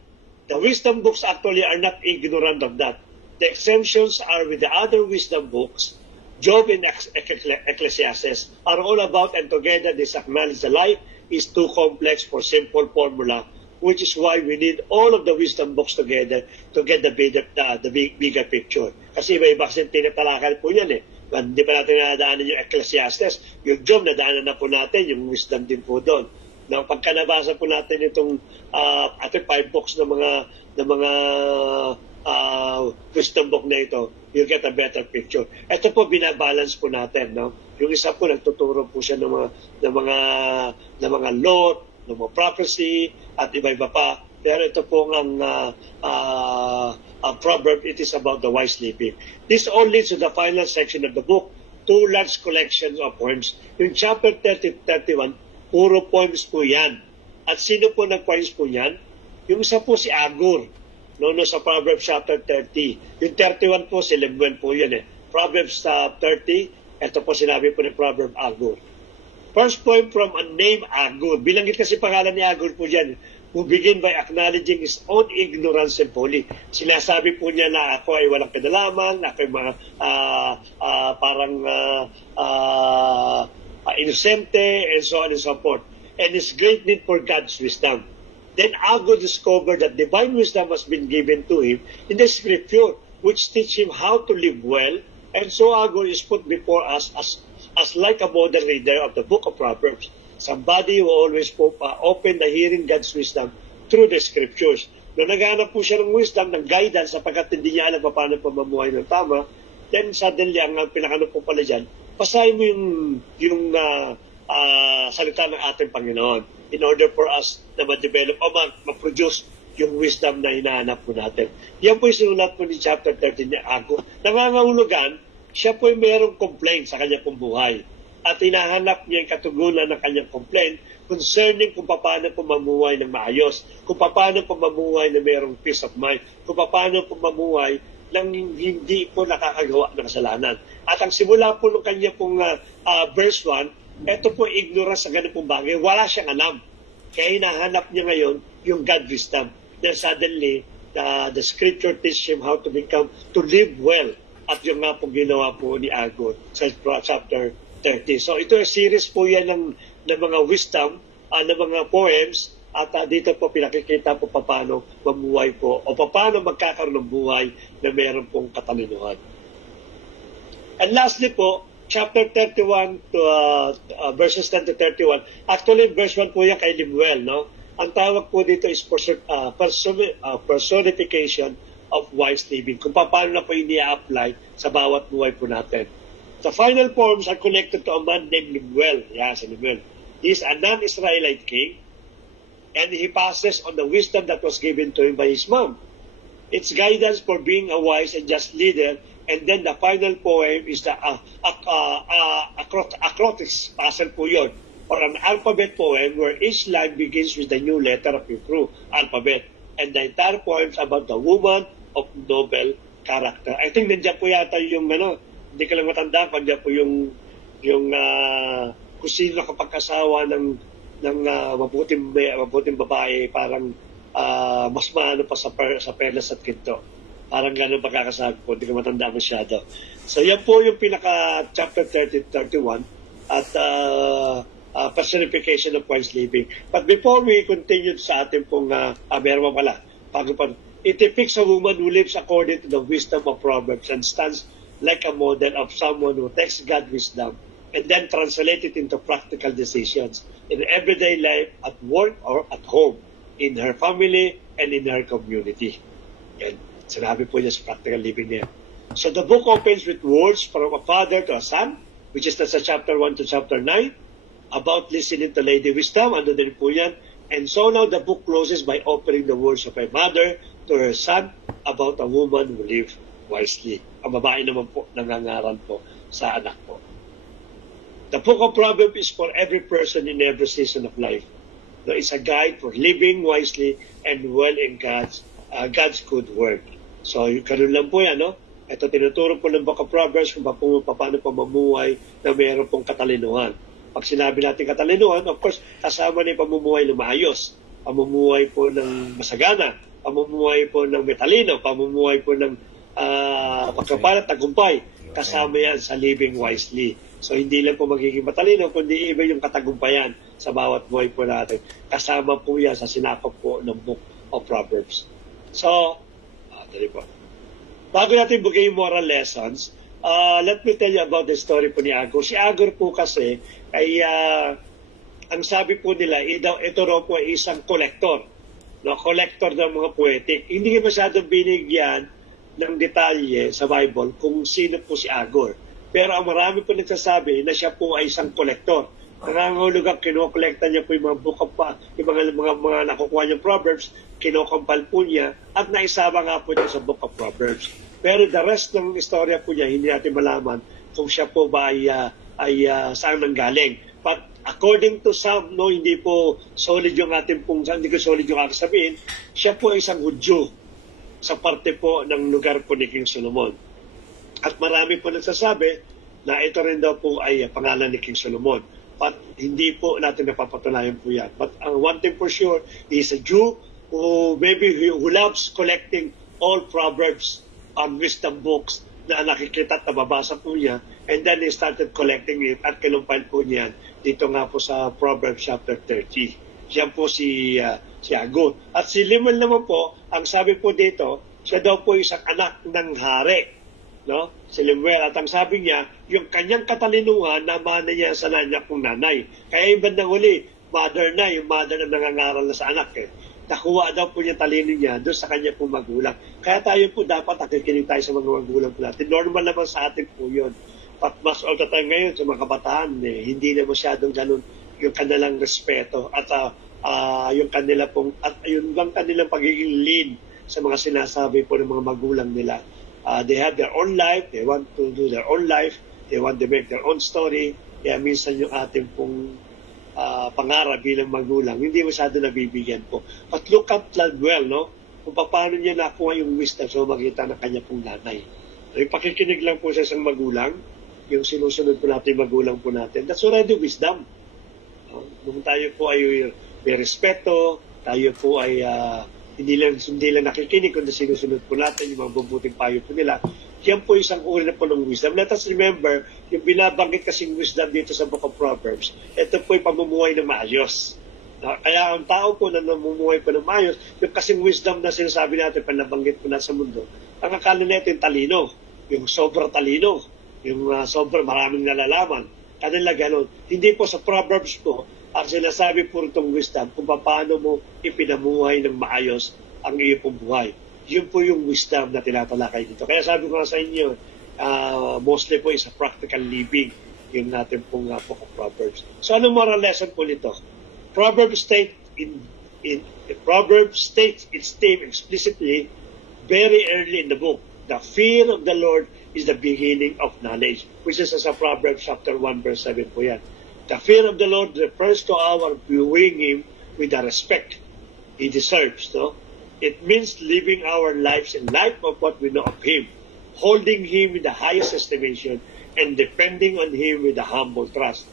The wisdom books actually are not ignorant of that. The exemptions are with the other wisdom books. Job and Ecclesiastes are all about, and together they acknowledge the life is too complex for simple formula, which is why we need all of the wisdom books together to get the bigger picture. Kasi iba-iba kasi tinatalakal po yan eh. Hindi pa natin nadaanan yung Ecclesiastes. Yung Job, nadaanan na po natin, yung wisdom din po doon. Nang pagka nabasa po natin itong 5 books ng mga wisdom book na ito, you get a better picture. Ito po binabalance po natin, no? Yung isa po nagtuturo po siya ng mga law, ng mga prophecy at iba-iba pa. Pero ito po ang proverb, it is about the wise living. This all leads to the final section of the book, 2 large collections of poems. Yung chapter 30-31, puro poems po yan. At sino po nag-poems po yan? Yung isa po si Agur, no, sa Proverbs chapter 30. Yung 31 po, si Lemuel po yan eh. Proverbs 30, ito po sinabi po ni Proverb Agur. First poem from a name Agur. Bilanggit kasi pangalan ni Agur po dyan, who begin by acknowledging his own ignorance and folly. Sinasabi po niya na ako ay walang kadalaman, ako ay mga innocente, and so on and so forth. And his great need for God's wisdom. Then Agur discovered that divine wisdom has been given to him in the scripture, which teach him how to live well. And so Agur is put before us as like a model reader of the book of Proverbs. Somebody who always open the hearing God's wisdom through the scriptures. Nung naghanap po siya ng wisdom, ng guidance, sapagkat hindi niya alam paano pamamuhay ng tama, then suddenly, ang pinakano po pala dyan, basahin mo yung salita ng ating Panginoon in order for us na ma-develop o ma-produce yung wisdom na hinahanap po natin. Yan po yung sinulat po ni chapter 13 ni Agur. Nangangahulugan, siya po yung mayroong complaint sa kanyang pong buhay. At hinahanap niya yung katugunan ng kanyang complaint concerning kung paano po mamuhay ng maayos, kung paano po mamuhay na mayroong peace of mind, kung paano po mamuhay nang hindi po nakakagawa ng kasalanan. At ang simula po ng kanya pong verse 1, ito po ignorance sa ganun pong bagay. Wala siyang alam. Kaya hinahanap niya ngayon yung God wisdom. Then suddenly, the scripture teach him how to live well. At yung nga pong ginawa po ni Agur sa chapter 30. So ito yung series po yan ng mga wisdom, ng mga poems, at dito po pinakikita po paano mamuhay po o paano magkakaroon ng buhay na meron pong katalinuhan. And lastly po, chapter 31 to verses 10 to 31. Actually, verse 1 po yan kay Lemuel, no? Ang tawag po dito is personification of wise living. Kung paano na po ini-apply sa bawat buhay po natin. The final forms are connected to a man named Lemuel. Yeah, si Lemuel. He is a non-Israelite king, and he passes on the wisdom that was given to him by his mom. It's guidance for being a wise and just leader. And then the final poem is the acrostics puzzle po yun, or an alphabet poem where each line begins with the new letter of Hebrew alphabet. And the entire poem is about the woman of noble character. I think nandiyan po yata yung, hindi ko lang matandaan, nandiyan po yung kung sino nakapagkasawa ng mabuting babae, parang mas maano pa sa Perlas at Quinto. Parang gano'n pagkakasabi po, hindi ko matanda masyado. So yan po yung pinaka-chapter 30-31 at personification of wise living. But before we continue sa ating pong, meron pa pala, it depicts a woman who lives according to the wisdom of Proverbs and stands like a model of someone who takes God's wisdom and then translates it into practical decisions in everyday life, at work or at home, in her family and in her community. Yan. Sinabi po niya sa practical living niya. So the book opens with words from a father to a son, which is nasa chapter 1 to chapter 9, about listening to Lady Wisdom, ano din po yan. And so now the book closes by offering the words of a mother to her son about a woman who lived wisely. Ang babae naman po, nangangaral po sa anak po. The book of Proverbs is for every person in every season of life. So it's a guide for living wisely and well in God's good word. So, karoon lang po yan, no? Ito, tinuturo po ng Book of Proverbs kung paano pa mamuhay na mayroon pong katalinuhan. Pag sinabi natin katalinuhan, of course, kasama na yung pamumuhay ng maayos, pamumuhay po ng masagana, pamumuhay po ng metalino, pamumuhay po ng pagkapalat, tagumpay. Kasama yan sa living wisely. So, hindi lang po magiging matalino, kundi iba yung katagumpayan sa bawat buhay po natin. Kasama po yan sa sinakop po ng Book of Proverbs. So, po. Bago natin bigay yung moral lessons, let me tell you about the story po ni Agor. Si Agor po kasi, ay, ang sabi po nila, ito raw po ay isang collector. No? Collector ng mga poetic. Hindi masyadong binigyan ng detalye sa Bible kung sino po si Agor. Pero ang marami po nagsasabi na siya po ay isang collector. Nangangahulog ang kinokolekta niya po yung mga book of yung mga nakukuha niyang Proverbs, kinokompile po niya at naisama nga po niya sa Book of Proverbs. Pero the rest ng istorya po niya, hindi natin malaman kung siya po ba ay saan nanggaling. But according to some, no, hindi po solid yung ating pong, hindi ko solid yung aking sabihin, siya po ay isang Hudyo sa parte po ng lugar po ni King Solomon. At marami po nagsasabi na ito rin daw po ay pangalan ni King Solomon. But hindi po natin napapatunayan po yan. But one thing for sure, he is a Jew who loves collecting all Proverbs and wisdom books na nakikita at nababasa po niya. And then he started collecting it at kinumpile po niya dito nga po sa Proverbs chapter 30. Siya po si Agor. At si Lemuel naman po, ang sabi po dito, siya daw po isang anak ng hari. No? Si Lemuel, at ang sabi niya, yung kanyang katalinuhan namana niya sa kanya pong nanay. Kaya yung bandang huli, mother na, yung mother na nangangaral na sa anak. Nakuha daw po niya talino niya doon sa kanya pong magulang. Kaya tayo po dapat nakikinig tayo sa mga magulang po natin. Normal naman sa atin po yun. But mas all the time ngayon sa mga kabataan, hindi na masyadong ganun yung kanilang respeto at yung kanila pong, at yung kanilang pagiging lean sa mga sinasabi po ng mga magulang nila. They have their own life, they want to do their own life, they want to make their own story. Kaya minsan yung ating pong pangarap bilang magulang, hindi masyado nabibigyan po. But look at Lemuel, no? Kung paano niya nakuha yung wisdom sa magitan ng kanya pong nanay. Yung pakikinig lang po sa isang magulang, yung sinusunod po natin yung magulang po natin, that's already wisdom. Nung tayo po ay may respeto, tayo po ay hindi lang nakikinig, kundi sinusunod po natin yung mga mabubuting payo po nila. Yan po isang uri na po ng wisdom. Let us remember, yung binabanggit kasing wisdom dito sa Book of Proverbs, ito po yung pamumuhay ng maayos. Kaya ang tao po na namumuhay po ng maayos, yung kasing wisdom na sinasabi natin, panabanggit po na sa mundo, ang akala nito yung talino, yung sobrang talino. Yung sobrang maraming nalalaman. Kanila ganun. Hindi po sa Proverbs po, ang sinasabi po itong wisdom kung paano mo ipinamuhay ng maayos ang iyong pong buhay. Yun po yung wisdom na tinatalakay dito. Kaya sabi ko nga sa inyo, mostly po is a practical living yung natin pong book of Proverbs. So anong moral lesson po nito? Proverbs states its theme explicitly very early in the book. The fear of the Lord is the beginning of knowledge, which is sa Proverbs chapter 1 verse 7 po yan. The fear of the Lord refers to our viewing Him with the respect He deserves. No? It means living our lives in light of what we know of Him, holding Him with the highest estimation, and depending on Him with a humble trust.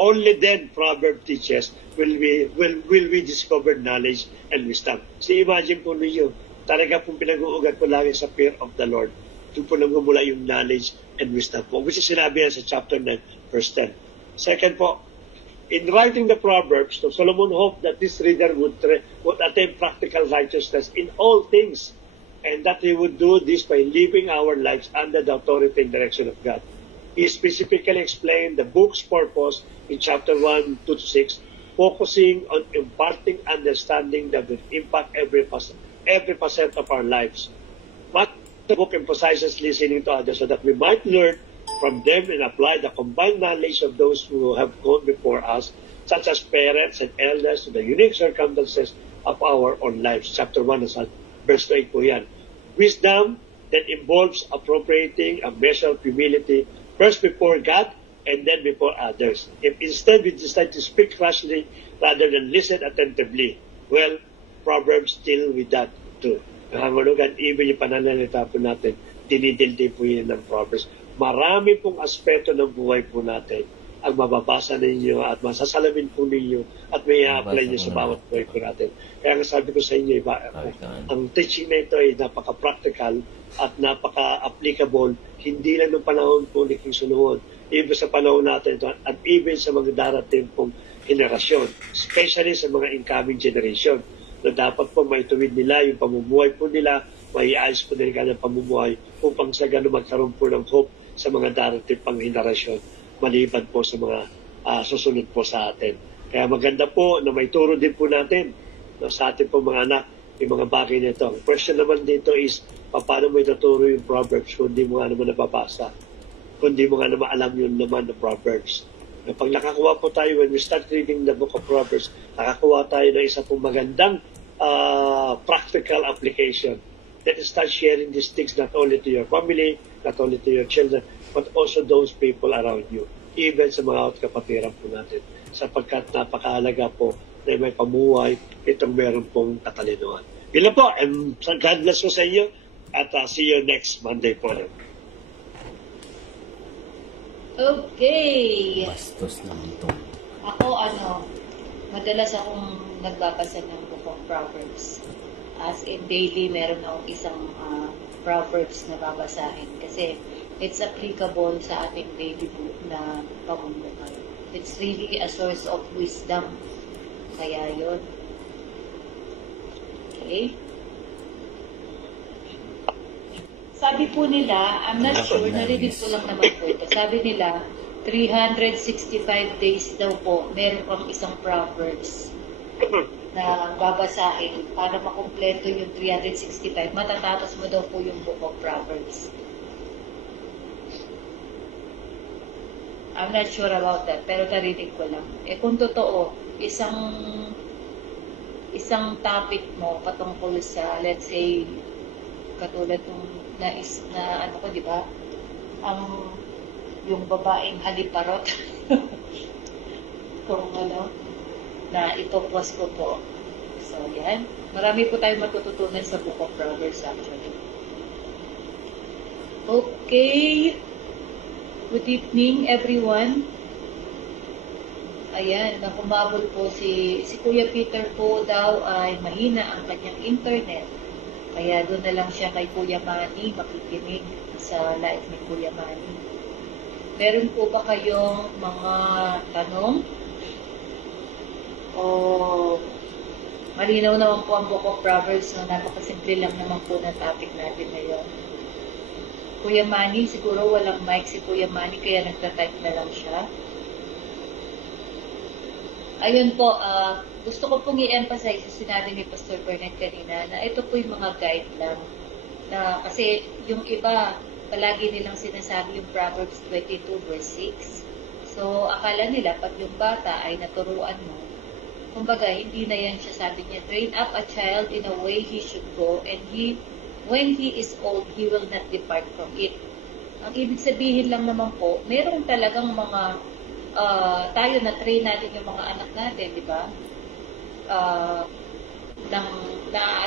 Only then, Proverbs teaches, will we discover knowledge and wisdom. So imagine po ninyo, talaga pong pinag-uugat po lagi sa fear of the Lord. Doon po nagmumula yung knowledge and wisdom po, which is sinabi yan sa chapter 9, verse 10. Second po, in writing the Proverbs, so Solomon hoped that this reader would attain practical righteousness in all things, and that he would do this by living our lives under the authority and direction of God. He specifically explained the book's purpose in chapter 1, 2-6, focusing on imparting understanding that will impact every facet of our lives. But the book emphasizes listening to others so that we might learn from them and apply the combined knowledge of those who have gone before us, such as parents and elders, to the unique circumstances of our own lives. Chapter 1, verse 8 po yan. Wisdom that involves appropriating a measure of humility first before God and then before others. If instead we decide to speak rashly rather than listen attentively, well, Proverbs deal with that too. Nangangulugan, even yung pananalita po natin, dinidildi po yun ng Proverbs. Marami pong aspeto ng buhay po natin ang mababasa ninyo at masasalamin po ninyo at may i-apply nyo sa bawat buhay po natin. Kaya nga sabi ko sa inyo, ang teaching na ito ay napaka-practical at napaka-applicable, hindi lang ng panahon po ni King Solomon, even sa panahon natin ito, at even sa mga darating pong henerasyon, especially sa mga incoming generation, na dapat po maituwid nila yung pamumuhay po nila, maiayos po nila kanyang pamumuhay upang sa gano'n magkaroon po ng hope sa mga darating pang henerasyon, maliban po sa mga susunod po sa atin. Kaya maganda po na may turo din po natin sa ating po mga anak yung mga bagay nito. Ang question naman dito is, paano mo itaturo yung Proverbs kung di mo nga naman nababasa, kung di mo nga naman alam yung naman ng Proverbs. Pag nakakuha po tayo, when we start reading the book of Proverbs, nakakuha tayo ng isa pong magandang practical application that start sharing these things not only to your family, not only to your children, but also those people around you, even sa mga kapatiran po natin, sapagkat napakahalaga po na may pamuhay itong meron pong katalinuhan. Yun lang po, and God bless po sa inyo, at see you next Monday po. Okay. Bastos naman ito. Ako, madalas akong nagbabasa ng Book of Proverbs. As in, daily, meron akong isang Proverbs na babasahin. Kasi, it's applicable sa ating daily book na pamumuhay. It's really a source of wisdom. Kaya yun. Okay? Sabi po nila, I'm not sure, narinig ko lang naman po ito. Sabi nila, 365 days daw po, meron pang isang Proverbs na babasahin para makumpleto yung 365. Matatapos mo daw po yung Book of Proverbs. I'm not sure about that, pero narinig ko lang. Kung totoo, isang topic mo patungkol sa, let's say, katulad ng di ba? Yung babaeng haliparot. Kung na itopwas ko po. So, yan. Marami po tayong matututunan sa Book of Proverbs, actually. Okay. Good evening, everyone. Ayan, nakumabol po si Kuya Peter po daw ay mahina ang kanyang internet. Kaya doon na lang siya kay Kuya Manny, makikinig sa live ni Kuya Manny. Meron po ba kayong mga tanong? O malinaw naman po ang Book of Proverbs na napakasimple lang naman po na topic natin ngayon. Kuya Manny, siguro walang mic si Kuya Manny, kaya nagtatype na lang siya. Ayun po, gusto ko pong i-emphasize sa sinabi ni Pastor Bernard kanina na ito po yung mga guide lang. Na, kasi yung iba, palagi nilang sinasabi yung Proverbs 22 verse 6. So, akala nila pag yung bata ay naturuan mo, kumbaga, hindi na yan siya, sabi niya, train up a child in a way he should go, and when he is old, he will not depart from it. Ang ibig sabihin lang naman po, meron talagang mga, tayo na train natin yung mga anak natin, di ba?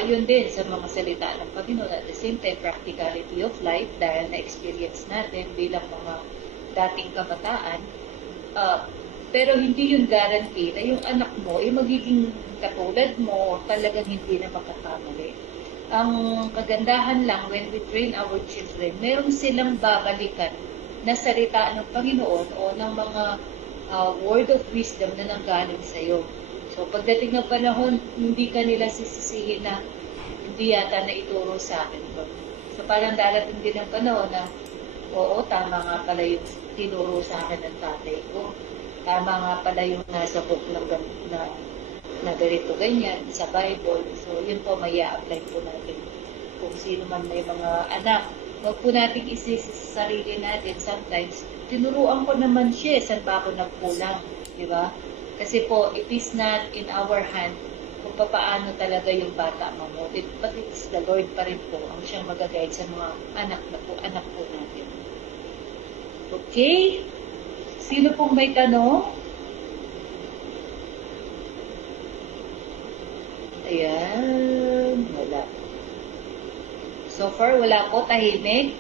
Ayun din sa mga salita ng Panginoon, at the same time, practicality of life, dahil na-experience natin bilang mga dating kabataan, pero hindi yun guarantee na yung anak mo ay magiging katulad mo, talagang hindi na makakamali. Ang kagandahan lang, when we train our children, meron silang babalikan na salita ng Panginoon o ng mga word of wisdom na nanggaling sa'yo. So, pagdating ng panahon, hindi ka nila sisisihin na hindi yata na ituro sa akin to. So, parang darating din ang panahon na, oo, tama nga pala yung tinuro sa akin ng tatay ko. Tama nga pala yung nasa book na ganito ganyan sa Bible. So, yun po, may i-apply po natin. Kung sino man may mga anak, huwag po natin isisi sa sarili natin. Sometimes, tinuruan ko naman siya, saan ba ako nagkulang? Di ba? Kasi po, it is not in our hand kung paano talaga yung bata mamulit. But it is the Lord pa rin po ang siyang mag-guide sa mga anak po natin. Okay? Sino pong may tanong? Ayan, wala. So far, wala po, tahimik.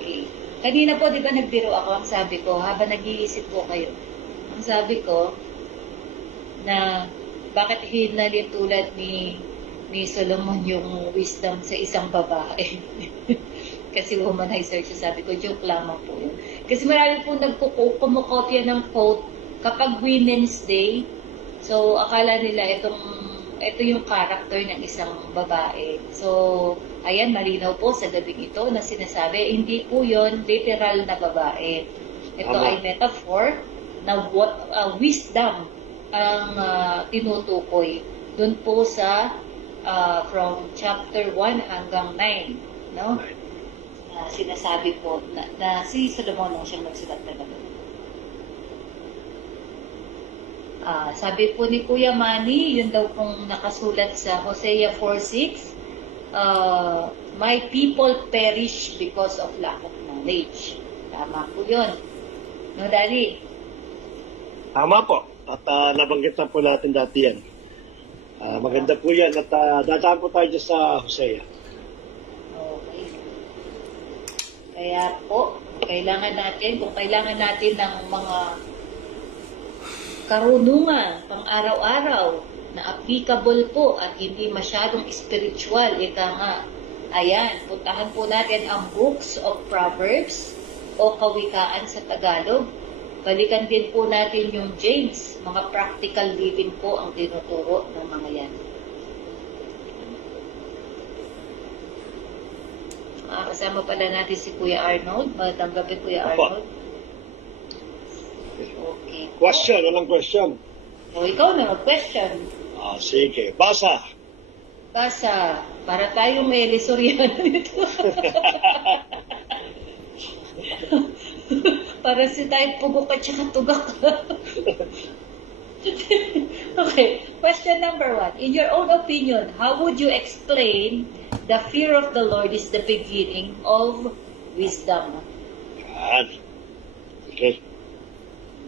Okay. Kanina po, di ba nagbiro ako, ang sabi ko, habang nag-iisip po kayo, ang sabi ko, na bakit hinalin tulad ni Solomon yung wisdom sa isang babae. Kasi womanizer siya, sabi ko, joke lamang po yun. Kasi marami po kumukopya ng quote kapag Women's Day. So, akala nila ito yung character ng isang babae. So, ayan, malinaw po sa gabing ito na sinasabi, hindi po yun literal na babae. Ito ay metaphor na wisdom ang tinutukoy. Doon po sa from chapter 1 hanggang 9. No? Sinasabi po na si Solomon ang siyang nagsulat na gano'n. Sabi po ni Kuya Manny, yun daw pong nakasulat sa Hosea 4:6, my people perish because of lack of knowledge. Tama po yun. No, Daddy? Tama po. At nabanggit na po natin dati yan. Maganda po yan. At dadaan po tayo dyan sa Hosea. Okay. Kaya po, kailangan natin ng mga karunungan pang araw-araw na applicable po at hindi masyadong spiritual. Ika nga, ayan, puntahan po natin ang books of Proverbs o kawikaan sa Tagalog. Balikan din po natin yung James, mga practical living po ang tinuturo ng mga yan. Kasama pala natin si Kuya Arnold. Magandang gabi, Kuya Arnold. Okay. Question, walang question. O, ikaw na mag-question. Sige, basa. Basa. Para tayong may Elisoriano nito. Para si tayo pugok at saka tugak. Okay. Question number 1. In your own opinion, how would you explain the fear of the Lord is the beginning of wisdom? Yan. Okay.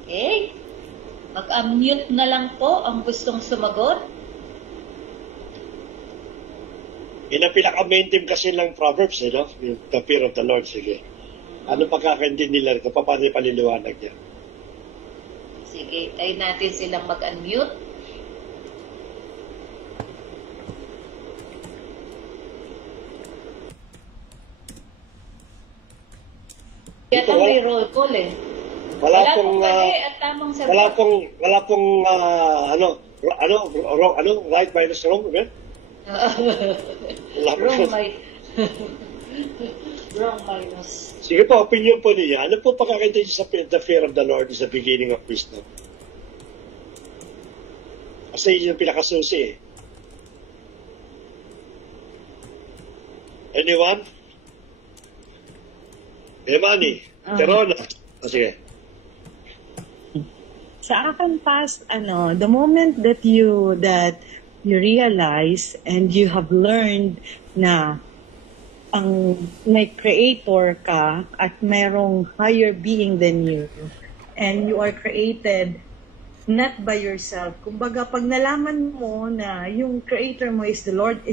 Okay. Mag-unmute na lang po ang gustong sumagot. Yun ang pinaka-main theme kasi ng Proverbs, no? The fear of the Lord. Sige. Ano pagkakaintindi nila rito? Paano yung paliliwanag niya? Sige, tayo natin silang mag-unmute. Ito may roll call eh. Wala pong at tamang sagot. Wala pong right minus wrong, right? Wrong, right? Sobrang minus. Sige po, opinion po niya. Ano po pagkakita niyo sa the fear of the Lord is the beginning of wisdom? Kasi yun yung pinakasusi eh. Anyone? Emani, Terona. Sige. Sa akin past, the moment that you realize and you have learned na ang may creator ka at merong higher being than you and you are created not by yourself. Kumbaga, pag nalaman mo na yung creator mo is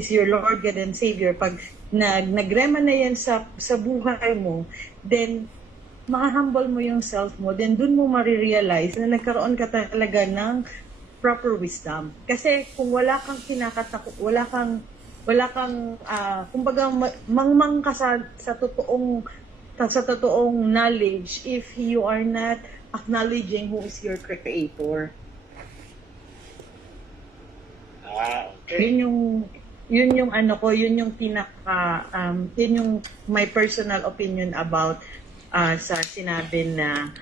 your Lord, God and Savior, pag nagrema na yan sa buhay mo, then ma-humble mo yung self mo, then dun mo marirealize na nagkaroon ka talaga ng proper wisdom. Kasi kung wala kang kumbaga mangmang ka sa totoong knowledge if you are not acknowledging who is your creator. Okay. Yun yung my personal opinion about sa sinabi na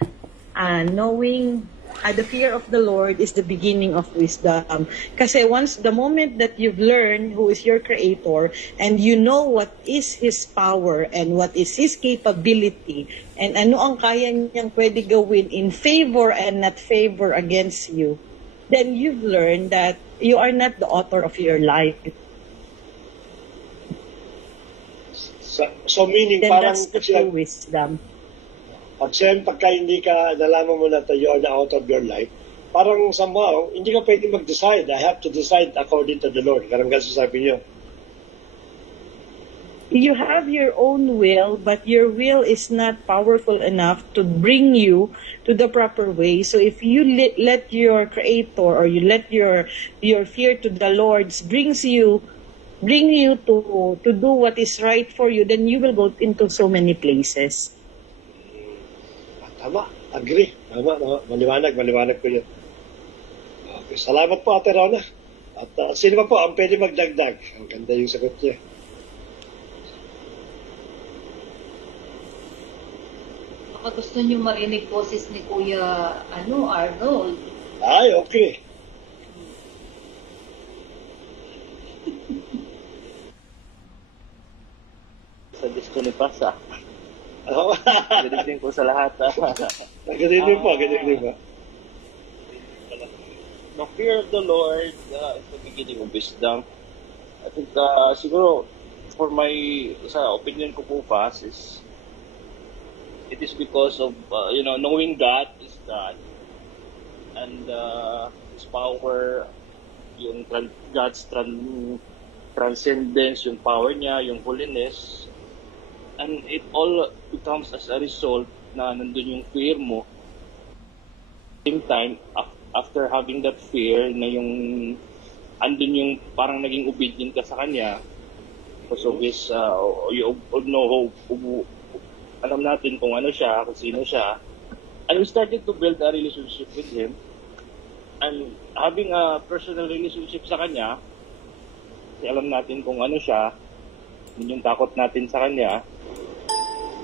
knowing the fear of the Lord is the beginning of wisdom. Kasi the moment that you've learned who is your creator and you know what is His power and what is His capability and ano ang kaya niyang pwede gawin in favor and not favor against you, then you've learned that you are not the author of your life. So meaning Then parang that's the true wisdom. Pagka hindi ka nalaman mo na you are the out of your life, parang somehow, hindi ka pwede mag-decide. I have to decide according to the Lord. Karang sabi niyo. You have your own will, but your will is not powerful enough to bring you to the proper way. So if you let your creator or you let your fear to the Lord bring you to do what is right for you, then you will go into so many places. Tama, agree. Tama. Maliwanag ko yun. Okay, salamat po, Ate Rona. At sino pa po ang pwede magdagdag? Ang ganda yung sagot niya. Baka gusto niyo marinig boses ni Kuya Arnold. Ay, okay. Sa disco ni Pasa. Oh. Good evening po sa lahat. Good evening po. The fear of the Lord is the beginning of wisdom. I think siguro for sa opinion ko po Pas is it is because of knowing God is God and His power, yung God's transcendence, yung power niya, yung holiness. And it all becomes as a result na nandun yung fear mo. Same time, after having that fear, na andun yung parang naging obedient ka sa Kanya, because of His, alam natin kung ano siya, kung sino siya, and we started to build a relationship with Him, and having a personal relationship sa Kanya, kasi alam natin kung ano siya, yun yung takot natin sa Kanya,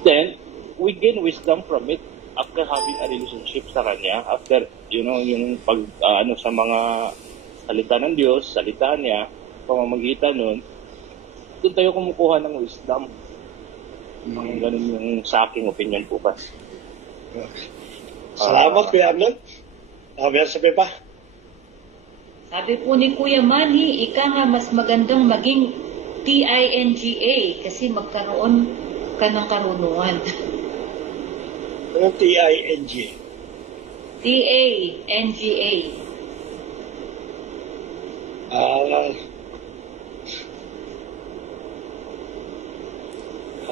then we gain wisdom from it after having a relationship sa Kanya, after yung sa mga salita ng Diyos, salita niya, pamamagitan nun, doon tayo kumukuha ng wisdom. Ganun yung sa aking opinion po pa. Salamat, Kuya Arnold. Meron sabi pa? Sabi po ni Kuya Manny, ika nga mas magandang maging TINGA kasi magkaroon ka ng karunungan. Anong TING? TANGA.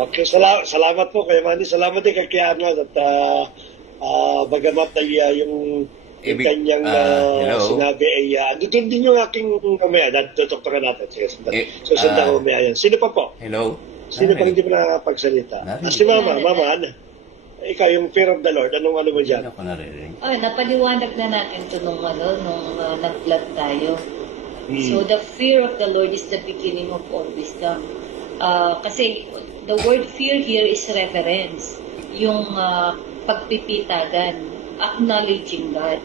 Okay, salamat po Kuya Manny. Salamat din kay Arnold at bagamat ay yung kanyang sinabi ay doon din yung aking mamaya. Tutuktukan natin. Susundan ko mamaya yan. Sino pa po? Hello? Sino pa hindi pa nakapagsalita? Si Mama, ano? Ikaw, yung fear of the Lord, anong mo dyan? Ano ko naririnig? Napaliwanag na natin ito nung nag-plot tayo. So the fear of the Lord is the beginning of all wisdom. Kasi the word fear here is reverence. Yung pagpipitagan, acknowledging God.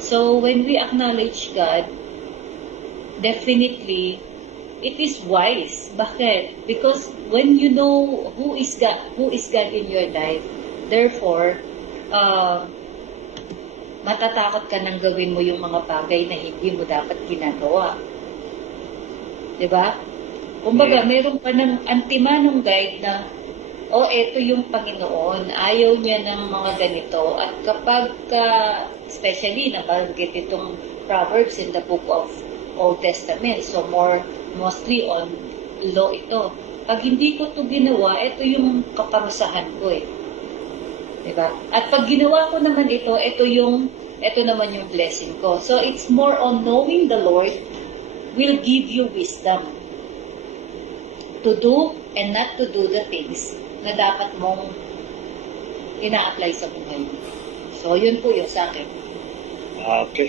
So when we acknowledge God, definitely, it is wise. Bakit? Because when you know who is God in your life, therefore, matatakot ka nang gawin mo yung mga bagay na hindi mo dapat ginagawa. Diba? Kumbaga, meron pa ng antimanong guide na, eto yung Panginoon, ayaw niya ng mga ganito. At kapag, especially, nabanggit itong Proverbs in the book of Old Testament, so mostly on law ito. Pag hindi ko ito ginawa, ito yung kaparusahan ko eh. Diba? At pag ginawa ko naman ito, ito naman yung blessing ko. So it's more on knowing the Lord will give you wisdom to do and not to do the things na dapat mong ina-apply sa buhay mo. So yun po yung sa akin. Okay.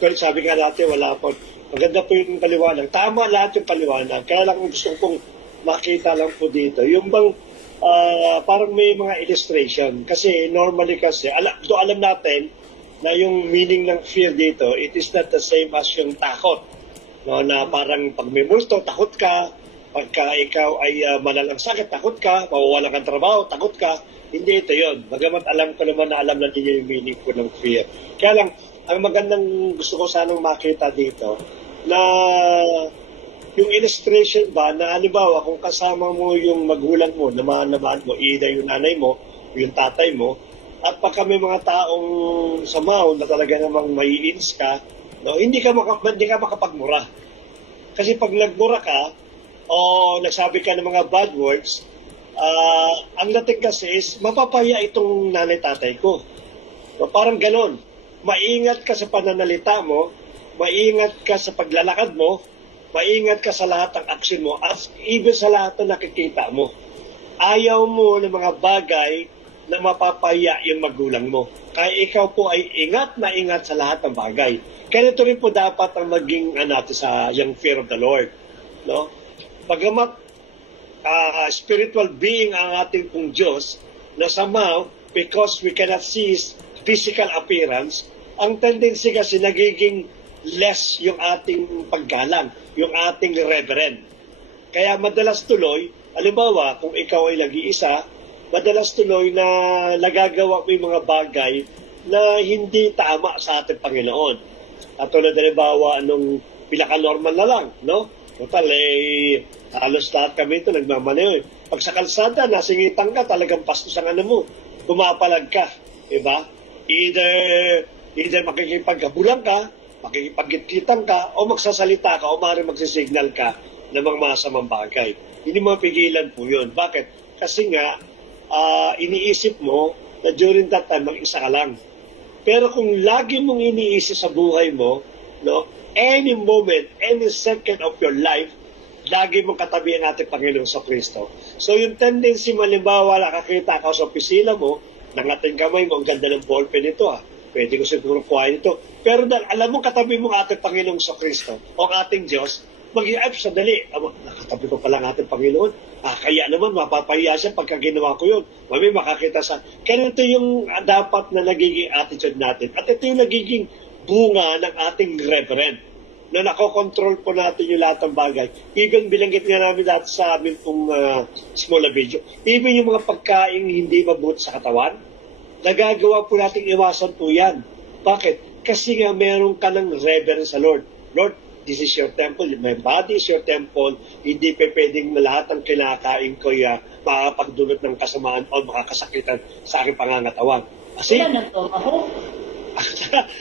Well, sabi nga natin, wala po. Maganda po yung paliwanag. Tama lahat yung paliwanag. Kaya lang gusto kong makita lang po dito. Yung bang parang may mga illustration. Kasi normally alam natin na yung meaning ng fear dito, it is not the same as yung takot. No, na parang pag may multo, takot ka. Pagka ikaw ay malalang sakit, takot ka. Mawawalan kang trabaho, takot ka. Hindi ito yun. Bagamat alam ko naman na alam natin yung meaning ko ng fear. Kaya lang, ang magandang gusto ko sanang makita dito, na yung illustration ba, na halimbawa kung kasama mo yung magulang mo, naman mo, either yung nanay mo, yung tatay mo, at pagka may mga taong samaw na talaga namang maiins ka, no, hindi ka makapagmura. Kasi pag nagmura ka, o nagsabi ka ng mga bad words, ang dating kasi is, mapapaya itong nanay-tatay ko. So, parang ganon. Maingat ka sa pananalita mo, maingat ka sa paglalakad mo, maingat ka sa lahat ng action mo, at even sa lahat ng nakikita mo. Ayaw mo ng mga bagay na mapapaya yung magulang mo. Kaya ikaw po ay ingat na ingat sa lahat ng bagay. Kaya ito rin po dapat ang maging natin sa yung fear of the Lord. No? Pagamat spiritual being ang ating pong Diyos, na somehow, because we cannot see His physical appearance, ang tendency kasi nagiging less yung ating paggalang, yung ating reverend. Kaya madalas tuloy, halimbawa, kung ikaw ay nag-iisa, madalas tuloy na nagagawa mo yung mga bagay na hindi tama sa ating Panginoon. At tulad halimbawa, anong pinaka-normal na lang, no? Total, halos lahat kami ito nagmamaneho. Pag sa kalsada, nasingitan ka, talagang pastos ang mo, pumapalag ka, diba? Either makikipagkabulang ka, makikipagkitkitan ka, o magsasalita ka, o maaaring magsisignal ka ng mga masamang bagay. Hindi mapigilan po yun. Bakit? Kasi nga, iniisip mo na during that time, mag-isa ka lang. Pero kung lagi mong iniisip sa buhay mo, no, any moment, any second of your life, lagi mong katabi ang ating Panginoong sa Kristo. So yung tendency, malimbawa, nakakita ka sa opisina mo, nangating kamay mo, ang ganda ng ballpen nito pwede ko siguro kuhain ito. Pero alam mo, katabi mo ang ating Panginoong sa Kristo, o ang ating Diyos, mag-i-up sandali. Nakatabi ko pala ang ating Panginoon. Kaya naman, mapapahiya siya pagka ginawa ko yun. Mami, makakita sa... Kaya ito yung dapat na nagiging attitude natin. At ito yung nagiging bunga ng ating reverend, na nakokontrol po natin yung lahat ng bagay. Even bilanggit nga namin dati sa amin pong small video, even yung mga pagkain hindi mabuti sa katawan, nagagawa po natin iwasan po yan. Bakit? Kasi nga meron ka ng reverence sa Lord. Lord, this is your temple, my body is your temple, hindi pa pwedeng lahat ng kinakain ko makakapagdulot ng kasamaan o makakasakitan sa aking pangangatawan. Kasi,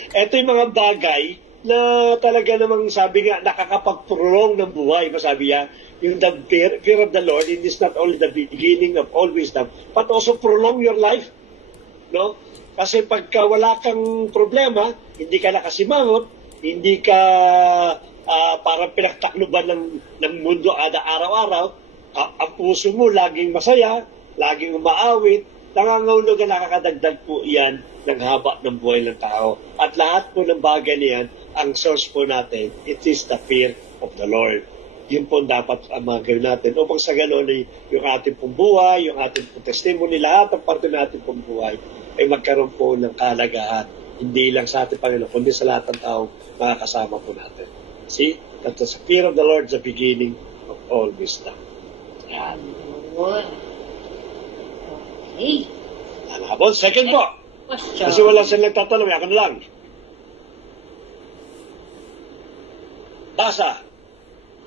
ito yung mga bagay na talaga namang sabi nga, nakakapag-prolong ng buhay. Masabi niya, yung the fear of the Lord, it is not only the beginning of all wisdom, but also prolong your life. No? Kasi pagka wala kang problema, hindi ka nakasimangot, hindi ka parang pinagtakluban ng mundo araw-araw, ang puso mo laging masaya, laging umaawit, nangangahulugan, nakakadagdag po iyan ng haba ng buhay ng tao. At lahat po ng bagay niyan, ang source po natin, it is the fear of the Lord. yun po ang dapat ang gawin natin upang sa ganoon ay yung ating pong buhay, yung ating pong testimony, lahat ng parte natin pong buhay ay magkaroon po ng kalagahan. Hindi lang sa ating Panginoon, kundi sa lahat ng tao makakasama po natin. See? That the fear of the Lord is the beginning of all wisdom. Yan. Yun. Okay. Habol, second po. Question. Kasi wala silang nagtatanong, ako na lang. Basa.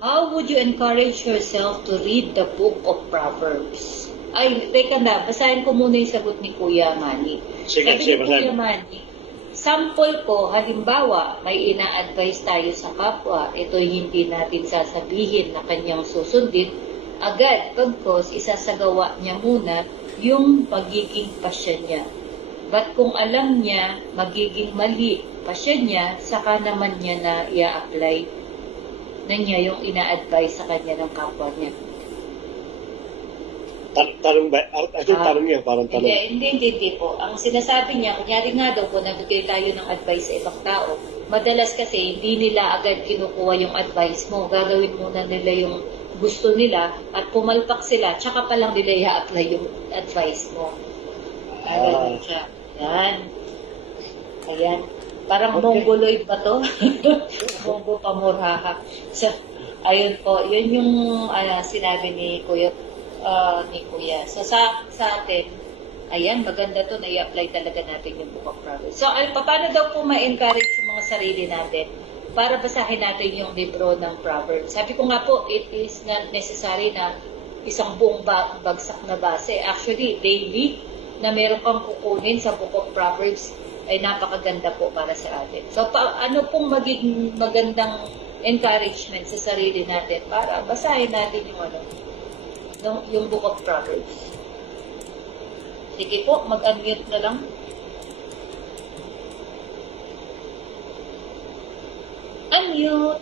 How would you encourage yourself to read the book of Proverbs? Ay, teka na, basahin ko muna yung sagot ni Kuya Manny. Sige, Sabi sige, ni basahin Kuya mo. Manny, sample ko, halimbawa, may ina-advise tayo sa kapwa, ito'y hindi natin sasabihin na kanyang susundin, agad, pagkos, isasagawa niya muna yung magiging pasya niya. But kung alam niya, magiging mali pasya niya, saka naman niya na i-apply na niya yung ina-advise sa kanya ng kapwa niya. Tanong ba? Tanong niya, parang tanong. Hindi po. Ang sinasabi niya, kunyari nga daw, kung nagbigay tayo ng advice sa ibang tao, madalas kasi hindi nila agad kinukuha yung advice mo. Gagawin muna nila yung gusto nila at pumalpak sila, tsaka pa lang nila i-apply yung advice mo. Ganun siya. Yan. Ayan. Parang Okay. mongoloid ba to? Monggo pamurhaha. So, ayun po. Yun yung sinabi ni Kuya. So, sa atin, ayan, maganda to na i-apply talaga natin yung Book of Proverbs. So, paano daw po ma-encourage yung mga sarili natin para basahin natin yung libro ng Proverbs? Sabi ko nga po, it is not necessary na isang buong bagsak na base. Actually, daily na meron kang kukunin sa Book of Proverbs ay napakaganda po para sa atin. So, ano pong magiging magandang encouragement sa sarili natin para basahin natin yung Book of Proverbs? Sige po, mag-unmute na lang. Unmute!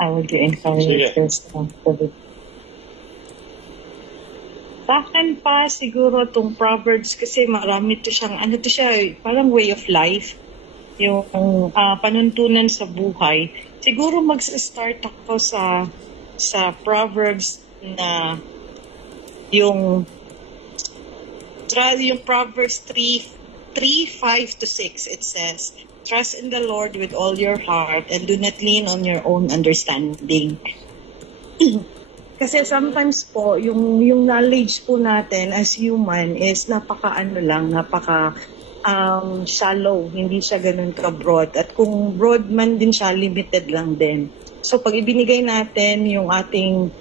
How would you encourage Sige. yourself to do? Sa akin pa siguro itong Proverbs kasi marami to siyang, parang way of life. Yung panuntunan sa buhay. Siguro mag-start ako sa Proverbs na yung Proverbs 3:5-6, it says, trust in the Lord with all your heart and do not lean on your own understanding. Kasi sometimes po, yung knowledge po natin as human is napaka shallow, hindi siya ganun ka-broad. At kung broad man din siya, limited lang din. So pag ibinigay natin yung ating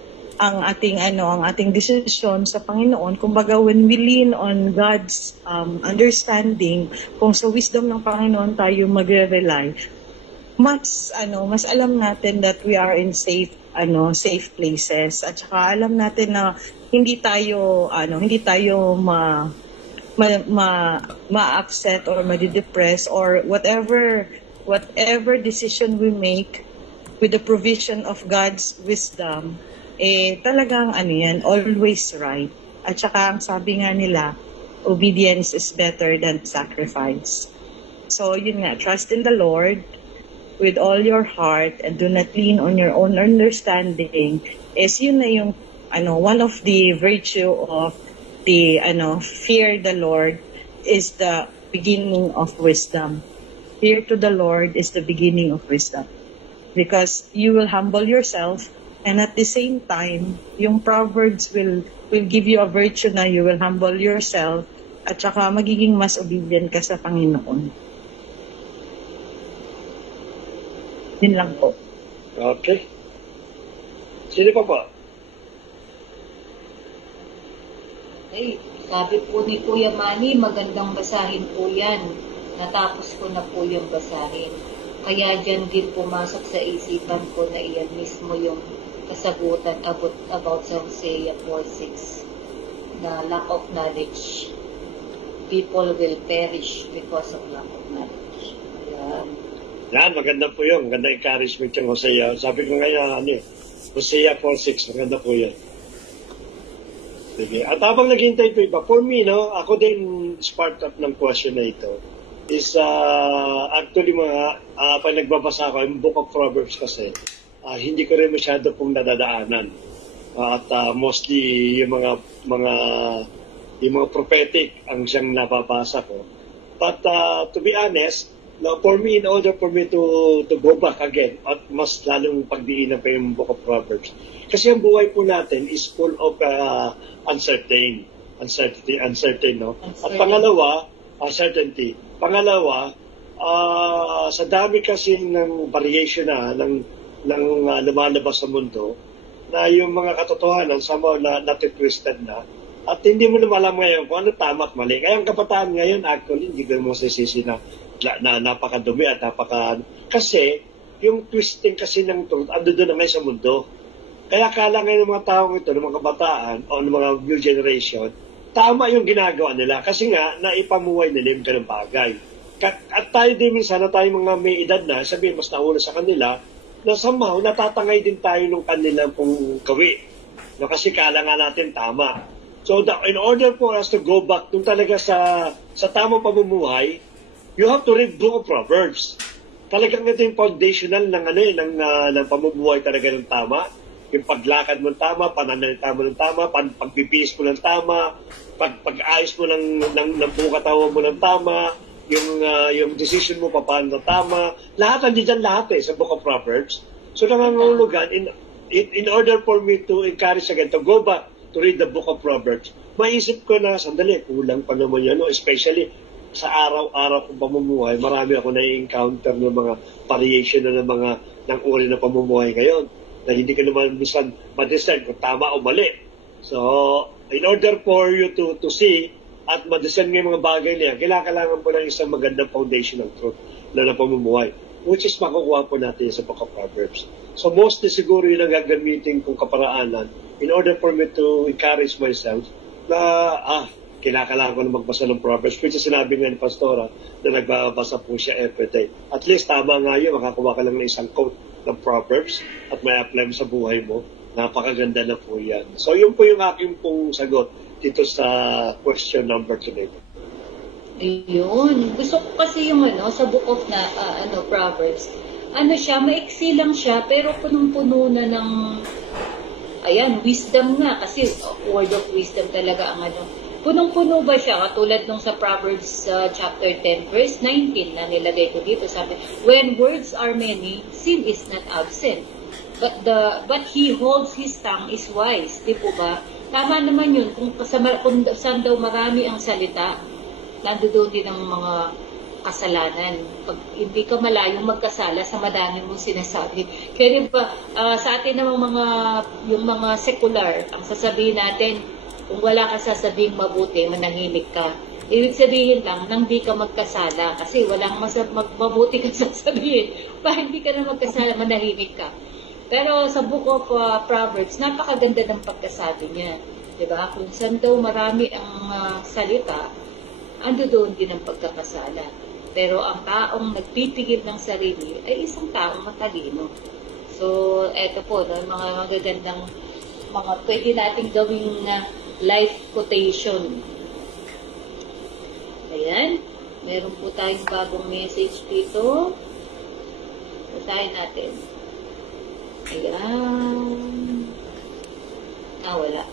desisyon sa Panginoon, kumbaga when we lean on God's understanding, kung sa wisdom ng Panginoon tayo magre-rely, mas alam natin that we are in safe places, at saka alam natin na hindi tayo ma-upset or ma-depress or whatever decision we make with the provision of God's wisdom, talagang always right. At saka ang sabi nga nila, obedience is better than sacrifice. So yun nga, trust in the Lord with all your heart and do not lean on your own understanding, is yun na yung one of the virtue of the fear the Lord is the beginning of wisdom. Fear to the Lord is the beginning of wisdom, because you will humble yourself, and at the same time yung Proverbs will give you a virtue na you will humble yourself, at saka magiging mas obedient ka sa Panginoon. Yun lang po. Okay. Sino pa po? Okay. Sabi po ni Kuya Manny, magandang basahin po yan. Natapos ko na po yung basahin. Kaya dyan din pumasok sa isipan ko na iyan mismo yung kasagutan about sa Hosea 4:6, na lack of knowledge. People will perish because of lack of knowledge. Ayan. Yan, maganda po yun. Maganda encouragement yung Hosea. Sabi ko ngayon, Hosea 4:6, maganda po yan. Sige. At habang naghintay po iba, for me, ako din is part of ng question na ito. is actually pag nagbabasa ko, yung Book of Proverbs kasi, hindi ko rin masyado pong nadadaanan. At mostly yung mga prophetic ang siyang nababasa ko. But to be honest, for me, in order for me to go back again, at mas lalong pagdiinan pa yung Book of Proverbs. Kasi ang buhay po natin is full of uncertain, no? At pangalawa, uncertainty. Pangalawa, sa dami kasi ng variation ng lumalabas sa mundo, na yung mga katotohanan somehow natitwisted na, at hindi mo na malam ngayon kung ano tama at mali. Kaya ang kabataan ngayon, actually, hindi ko mo sisisi na napakadumi at kasi yung twisting kasi ng truth, ando doon na ngayon sa mundo. Kaya kala ngayon ng mga taong ito, ng mga kabataan, o ng mga new generation, tama yung ginagawa nila. Kasi nga, naipamuhay nila yung ganung bagay. At tayo din minsan, na tayo mga may edad na, sabihin mas nauna sa kanila, na somehow natatangay din tayo ng kanilang pong gawi. No, kasi kala nga natin tama. So in order for us to go back dun talaga sa tamang pamumuhay, you have to read Book of Proverbs. Talagang ito yung foundational ng pamumuhay talaga ng tama. Yung paglakad mo ng tama, pananalita mo ng tama, pagbibihis mo ng tama, pag-ayos mo ng bukatawan mo ng tama, yung decision mo paano na tama, lahat nandiyan lahat sa Book of Proverbs. So nangangulugan, in order for me to encourage again to go back to read the Book of Proverbs, maisip ko na, sandali, kulang pa naman yan, no? Especially sa araw-araw kong pamumuhay, marami ako na-encounter ng mga variation na ng uri ng pamumuhay ngayon, na hindi ka naman minsan ma-discern kung tama o mali. So, in order for you to see at ma-discern ng mga bagay niya, kailangan po ng isang magandang foundation ng truth na pamumuhay, which is makukuha po natin sa Book of Proverbs. So mostly siguro yun ang gagamitin kong kaparaanan in order for me to encourage myself na kailangan ko na magbasa ng Proverbs, which is sinabi nga ni Pastora na nagbabasa po siya everyday. At least tama nga yun, makakuha ka lang ng isang quote ng Proverbs at may apply mo sa buhay mo. Napakaganda na po yan. So yun po yung aking pong sagot dito sa question number today. Ayun. Gusto ko kasi yung sa Book of Proverbs. Siya, maiksi lang siya, pero punong-puno na ng wisdom nga. Kasi word of wisdom talaga ang Punong-puno ba siya? Katulad nung sa Proverbs chapter 10, verse 19 na nilagay ko dito. Sabi, when words are many, sin is not absent. But he holds his tongue is wise. Di po ba? Tama naman yun. Kung saan daw marami ang salita, nandoon din ang mga kasalanan. Pag hindi ka malayong magkasala sa madami mong sinasabi. Kaya ba, sa atin namang yung mga secular, ang sasabihin natin, kung wala ka sasabing mabuti, manahimik ka. Ibig sabihin lang, nang di ka magkasala. Kasi walang mabuti kang sasabihin. Pa hindi ka na magkasala, manahimik ka. Pero sa Book of Proverbs, napakaganda ng pagkasabi niya. Diba? Kung saan daw marami ang salita, ando doon din ang pagkakasala. Pero ang taong nagpipigil ng sarili ay isang taong matalino. So, eto po, mga magagandang mga pwede nating gawing life quotation. Ayan. Meron po tayong bagong message dito. Basahin natin. Ayan. Wala.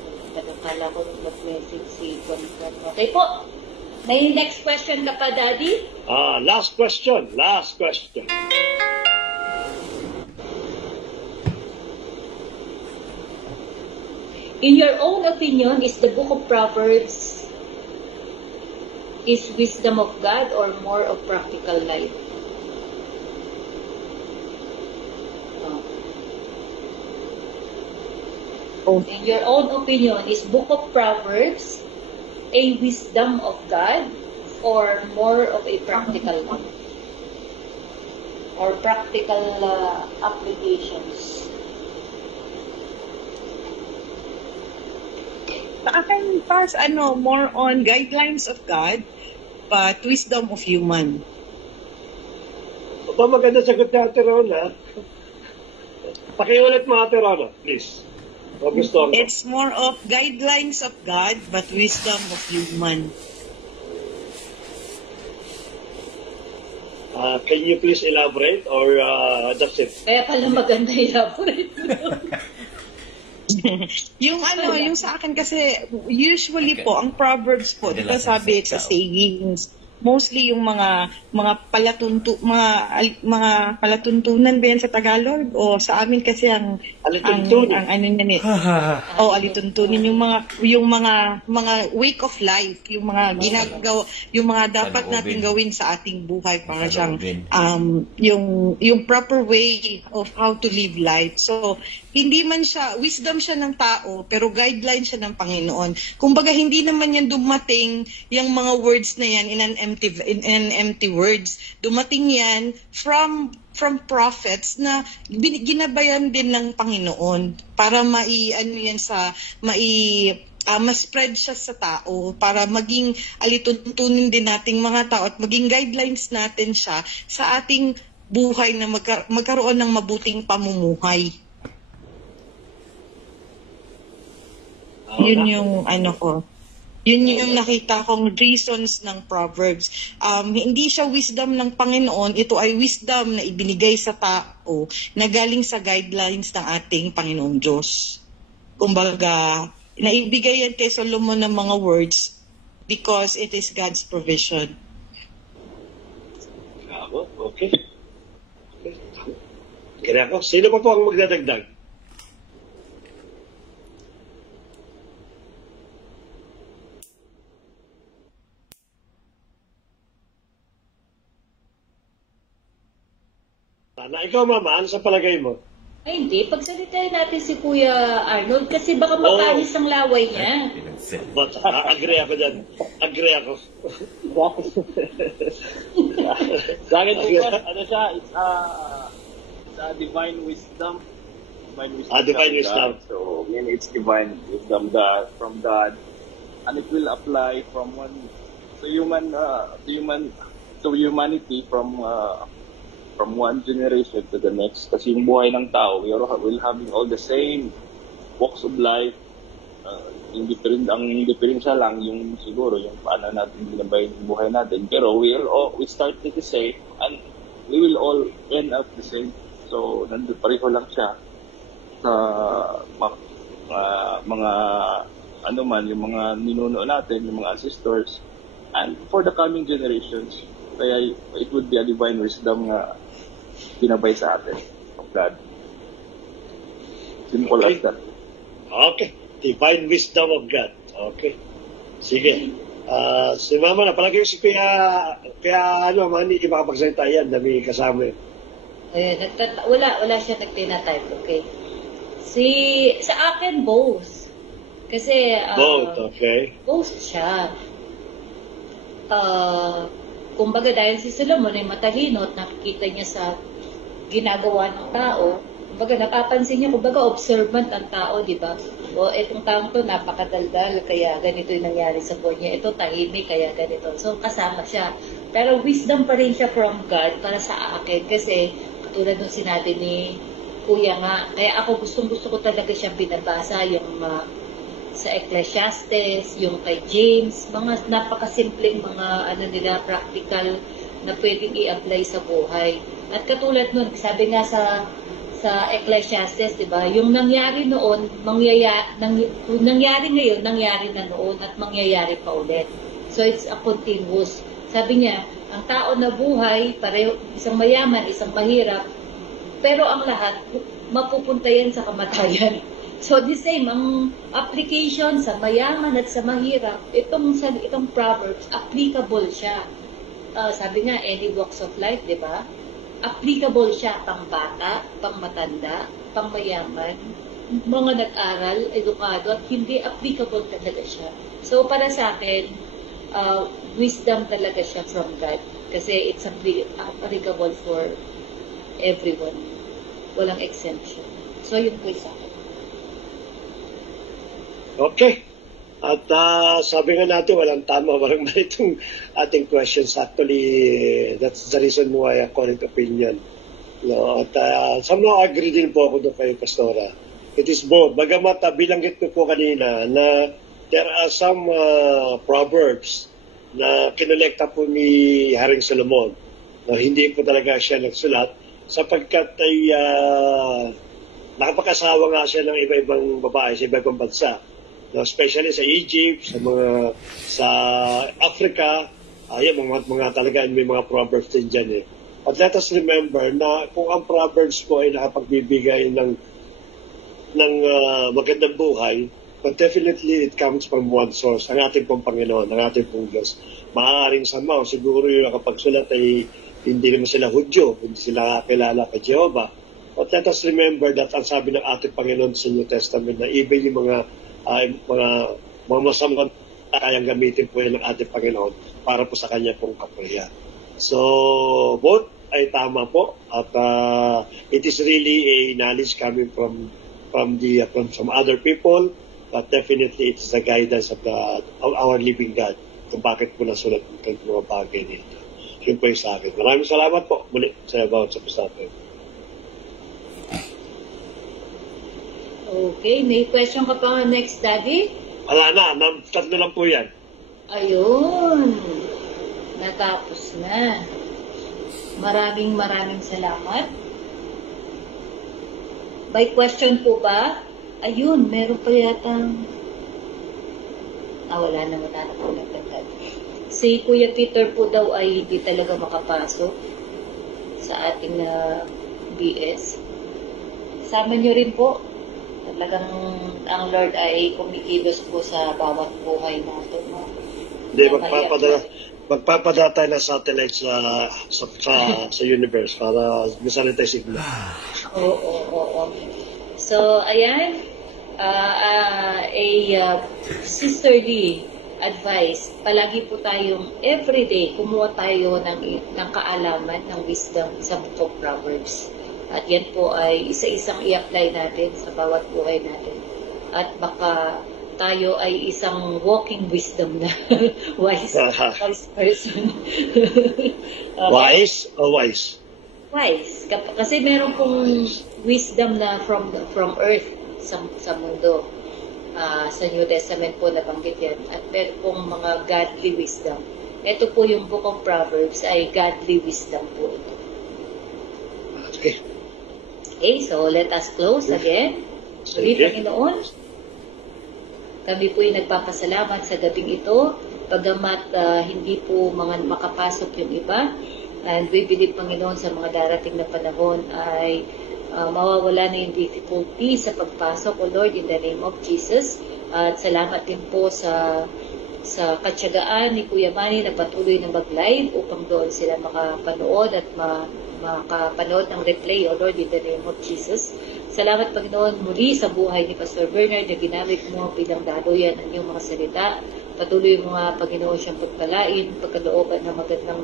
Kala ko mag-message si Conrad. Okay po. May next question ka pa, Daddy? Last question. In your own opinion, is the Book of Proverbs is wisdom of God or more of practical life? In your own opinion, is Book of Proverbs a wisdom of God or more of a practical one? Or practical applications? Sa akin, more on guidelines of God, but wisdom of human. Maganda sagot ni Ate Rona. Pakiulit mo, Ate Rona, please. It's more of guidelines of God, but wisdom of human. Can you please elaborate or that's it? Kaya pala maganda elaborate mo. Yung sa akin kasi, usually po, ang Proverbs po, di ba sabi it's a sayings, mostly yung mga palatuntunan ba yan sa Tagalog o sa amin kasi ang ano niyan alituntunin yung mga wake of life, yung mga ginagawa, yung mga dapat nating gawin sa ating buhay para siyang yung proper way of how to live life. So hindi man siya wisdom siya ng tao pero guideline siya ng Panginoon. Kumbaga hindi naman yan dumating yung mga words na yan in an empty words. Dumating yan from prophets na ginabayan din ng Panginoon para ma-spread siya sa tao para maging alituntunin din nating mga tao at maging guidelines natin siya sa ating buhay na magkaroon ng mabuting pamumuhay. Yun yung Yun yung nakita kong reasons ng Proverbs. Hindi siya wisdom ng Panginoon, ito ay wisdom na ibinigay sa tao na galing sa guidelines ng ating Panginoong Diyos. Kumbaga, naibigay yan kay Solomon ng mga words because it is God's provision. Okay. Kaya ako, sino pa po ang magdadagdag? Na ikaw, Mama, ano sa palagay mo? Ay, hindi. Pagsalitain natin si Kuya Arnold kasi baka mapanis ang laway niya. But, agree ako dyan. Agree ako. Sa akin po, ano siya, it's a divine wisdom. Divine wisdom. So, it's divine wisdom from God. And it will apply from one to humanity from one generation to the next. Kasi yung buhay ng tao, we'll having all the same walks of life. Ang diferensya lang yung siguro yung paano natin binabay yung buhay natin. Pero we started the same and we will all end up the same. So, nandun pareho lang siya sa mga yung mga ninuno natin, yung mga ancestors, and for the coming generations. Kaya it would be a divine wisdom na binabay sa atin of God. Simple as that. Okay. Divine wisdom of God. Okay. Sige. Si Mama na, palagi si Kuya Manny, makapagsalita yan, dami kasama yun. Wala siya nagtinatype, okay? Sa akin, both. Kasi, both, okay. Both siya. Kumbaga dahil si Solomon ay matalino at nakikita niya sa ginagawa ng tao, kumbaga napapansin niya, kumbaga observant ang tao, di ba? O itong taong to napakadaldal, kaya ganito yung nangyari sa buhay niya. Ito tahimik, kaya ganito. So kasama siya. Pero wisdom pa rin siya from God para sa akin kasi katulad ng sinabi ni Kuya nga, kaya ako gustong-gusto ko talaga siyang binabasa yung sa Ecclesiastes, yung kay James, mga napakasimpleng mga practical na pwedeng i-apply sa buhay. At katulad nun, sabi nga sa Ecclesiastes, 'di ba? Yung nangyari noon, nangyari ngayon, nangyari na noon at mangyayari pa ulit. So it's a continuous. Sabi niya, ang tao na buhay, pareho, isang mayaman, isang mahirap, pero ang lahat mapupunta yan sa kamatayan. So the same, ang application sa mayaman at sa mahirap, itong Proverbs, applicable siya. Sabi nga, any walks of life, di ba? Applicable siya pang bata, pang matanda, pang mayaman, mga nag-aral, edukado, at hindi applicable talaga siya. So para sa akin, wisdom talaga siya from God. Kasi it's applicable for everyone. Walang exemption. So yun po sa akin. Okay. At sabi nga natin, walang tama, walang mali itong ating questions. Actually, that's the reason why according to opinion. No? At somehow agree din po ako doon kay Pastora. It is both. Bagamat bilanggit ko po kanina na there are some proverbs na kinolekta po ni Haring Solomon. na hindi po talaga siya nagsulat sapagkat ay nakapag-asawa nga siya ng iba-ibang babae sa iba-ibang bansa. No, especially sa Egypt, sa Africa, mga talaga may mga proverbs din dyan eh. But let us remember na kung ang proverbs po ay nakapagbibigay ng magandang buhay, but definitely it comes from one source, ang ating pong Panginoon, ang ating pong Diyos. Maaaring sama, siguro yung nakapagsulat ay hindi naman sila Hudyo, hindi sila kilala kay Jehovah. But let us remember that ang sabi ng ating Panginoon sa New Testament na even yung mga masamang kayang gamitin po yan ng ating Panginoon para po sa kanya pong kapurihan. So, both ay tama po at it is really a knowledge coming from some other people, but definitely it is the guidance of our living God kung bakit po nasulat ng mga bagay nito. Yun po yung sa akin. Maraming salamat po muli sa about sa natin. Okay, may question ka pa next, Daddy? Wala na, tatlo lang po yan. Ayun, natapos na. Maraming salamat. By question po ba? Ayun, meron pa yatang... wala na, matatapos na. Si Kuya Peter po daw ay hindi talaga makapasok sa ating BS. Sama niyo rin po. Talagang ang Lord ay kumikilos po sa bawat buhay natin. Hindi, magpapadala tayo ng satellite sa universe para misalin tayo signal. Oo. So, ayan, sisterly advice, palagi po tayong everyday kumuha tayo ng kaalaman, ng wisdom sa Book of Proverbs. At yan po ay isa-isang i-apply natin sa bawat buhay natin. At baka tayo ay isang walking wisdom na wise person. Wise or wise? Wise. Kasi meron pong wisdom na from earth sa mundo. Sa New Testament po nabanggit yan. At meron pong mga godly wisdom. Ito po yung Book of Proverbs ay godly wisdom po ito. Okay, so let us close again. Ulit, Panginoon, kami po yung nagpapasalamat sa gabing ito, pagamat hindi po makapasok yung iba. And we believe, Panginoon, sa mga darating na panahon ay mawawala na yung difficulty sa pagpasok, O Lord, in the name of Jesus. At salamat din po sa katyagaan ni Kuya Manny na patuloy na mag-live upang doon sila makapanood at makapanood ng replay, O Lord, in the name of Jesus. Salamat, Panginoon, muli sa buhay ni Pastor Bernard na ginamit mo bilang daluyan ang iyong mga salita. Patuloy mo nga, Panginoon, siyang pagpalain, pagkalooban ng magandang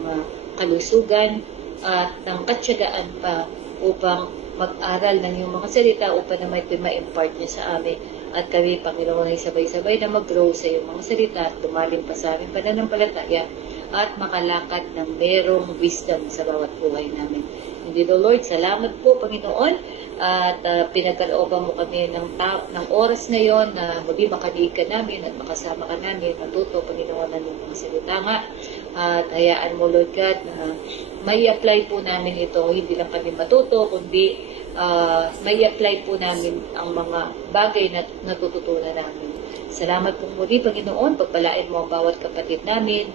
kalusugan at ng katyagaan pa upang mag-aral ng iyong mga salita upang na may ma-impart niya sa amin. At kami, Panginoon, ay sabay-sabay na mag-grow sa iyong mga salita at tumalim pa sa aming pananampalataya at makalakad ng merong wisdom sa bawat buhay namin. Hindi, Lord, salamat po, Panginoon, at pinagkalooban mo kami ng oras na yon na muli makaliig ka namin at makasama ka namin, matuto, Panginoon, ng mga salita nga. At hayaan mo, Lord God, na may apply po namin ito, hindi lang kami matuto, kundi may apply po namin ang mga bagay na natututunan namin. Salamat po muli, Panginoon, pagpalain mo ang bawat kapatid namin,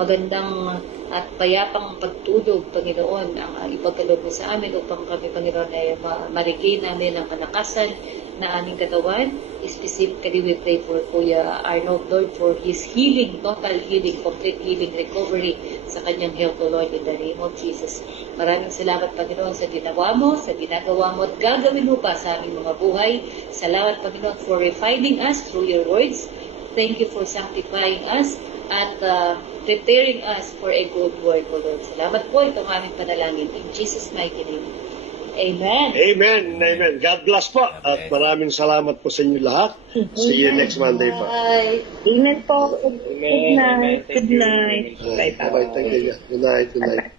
magandang at payapang pagtulog, Panginoon, ang ipagkaloob mo sa amin upang kami, Panginoon, ay marigay namin ang kalakasan na aming katawan. Specifically, we pray for Kuya Arnold, Lord, for his healing, total healing, complete healing, recovery sa kanyang health, O Lord, in the name of Jesus. Maraming salamat, Panginoon, sa ginagawa mo at gagawin mo pa sa aming mga buhay. Salamat, Panginoon, for refining us through your words. Thank you for sanctifying us at preparing us for a good work, O Lord. Salamat po, itong aming panalangin. In Jesus' mighty name. Amen. Amen. God bless po. At maraming salamat po sa inyo lahat. See you next Monday po. Bye. Amen po. Good night. Amen. Good night. Bye-bye. Thank you. Good night.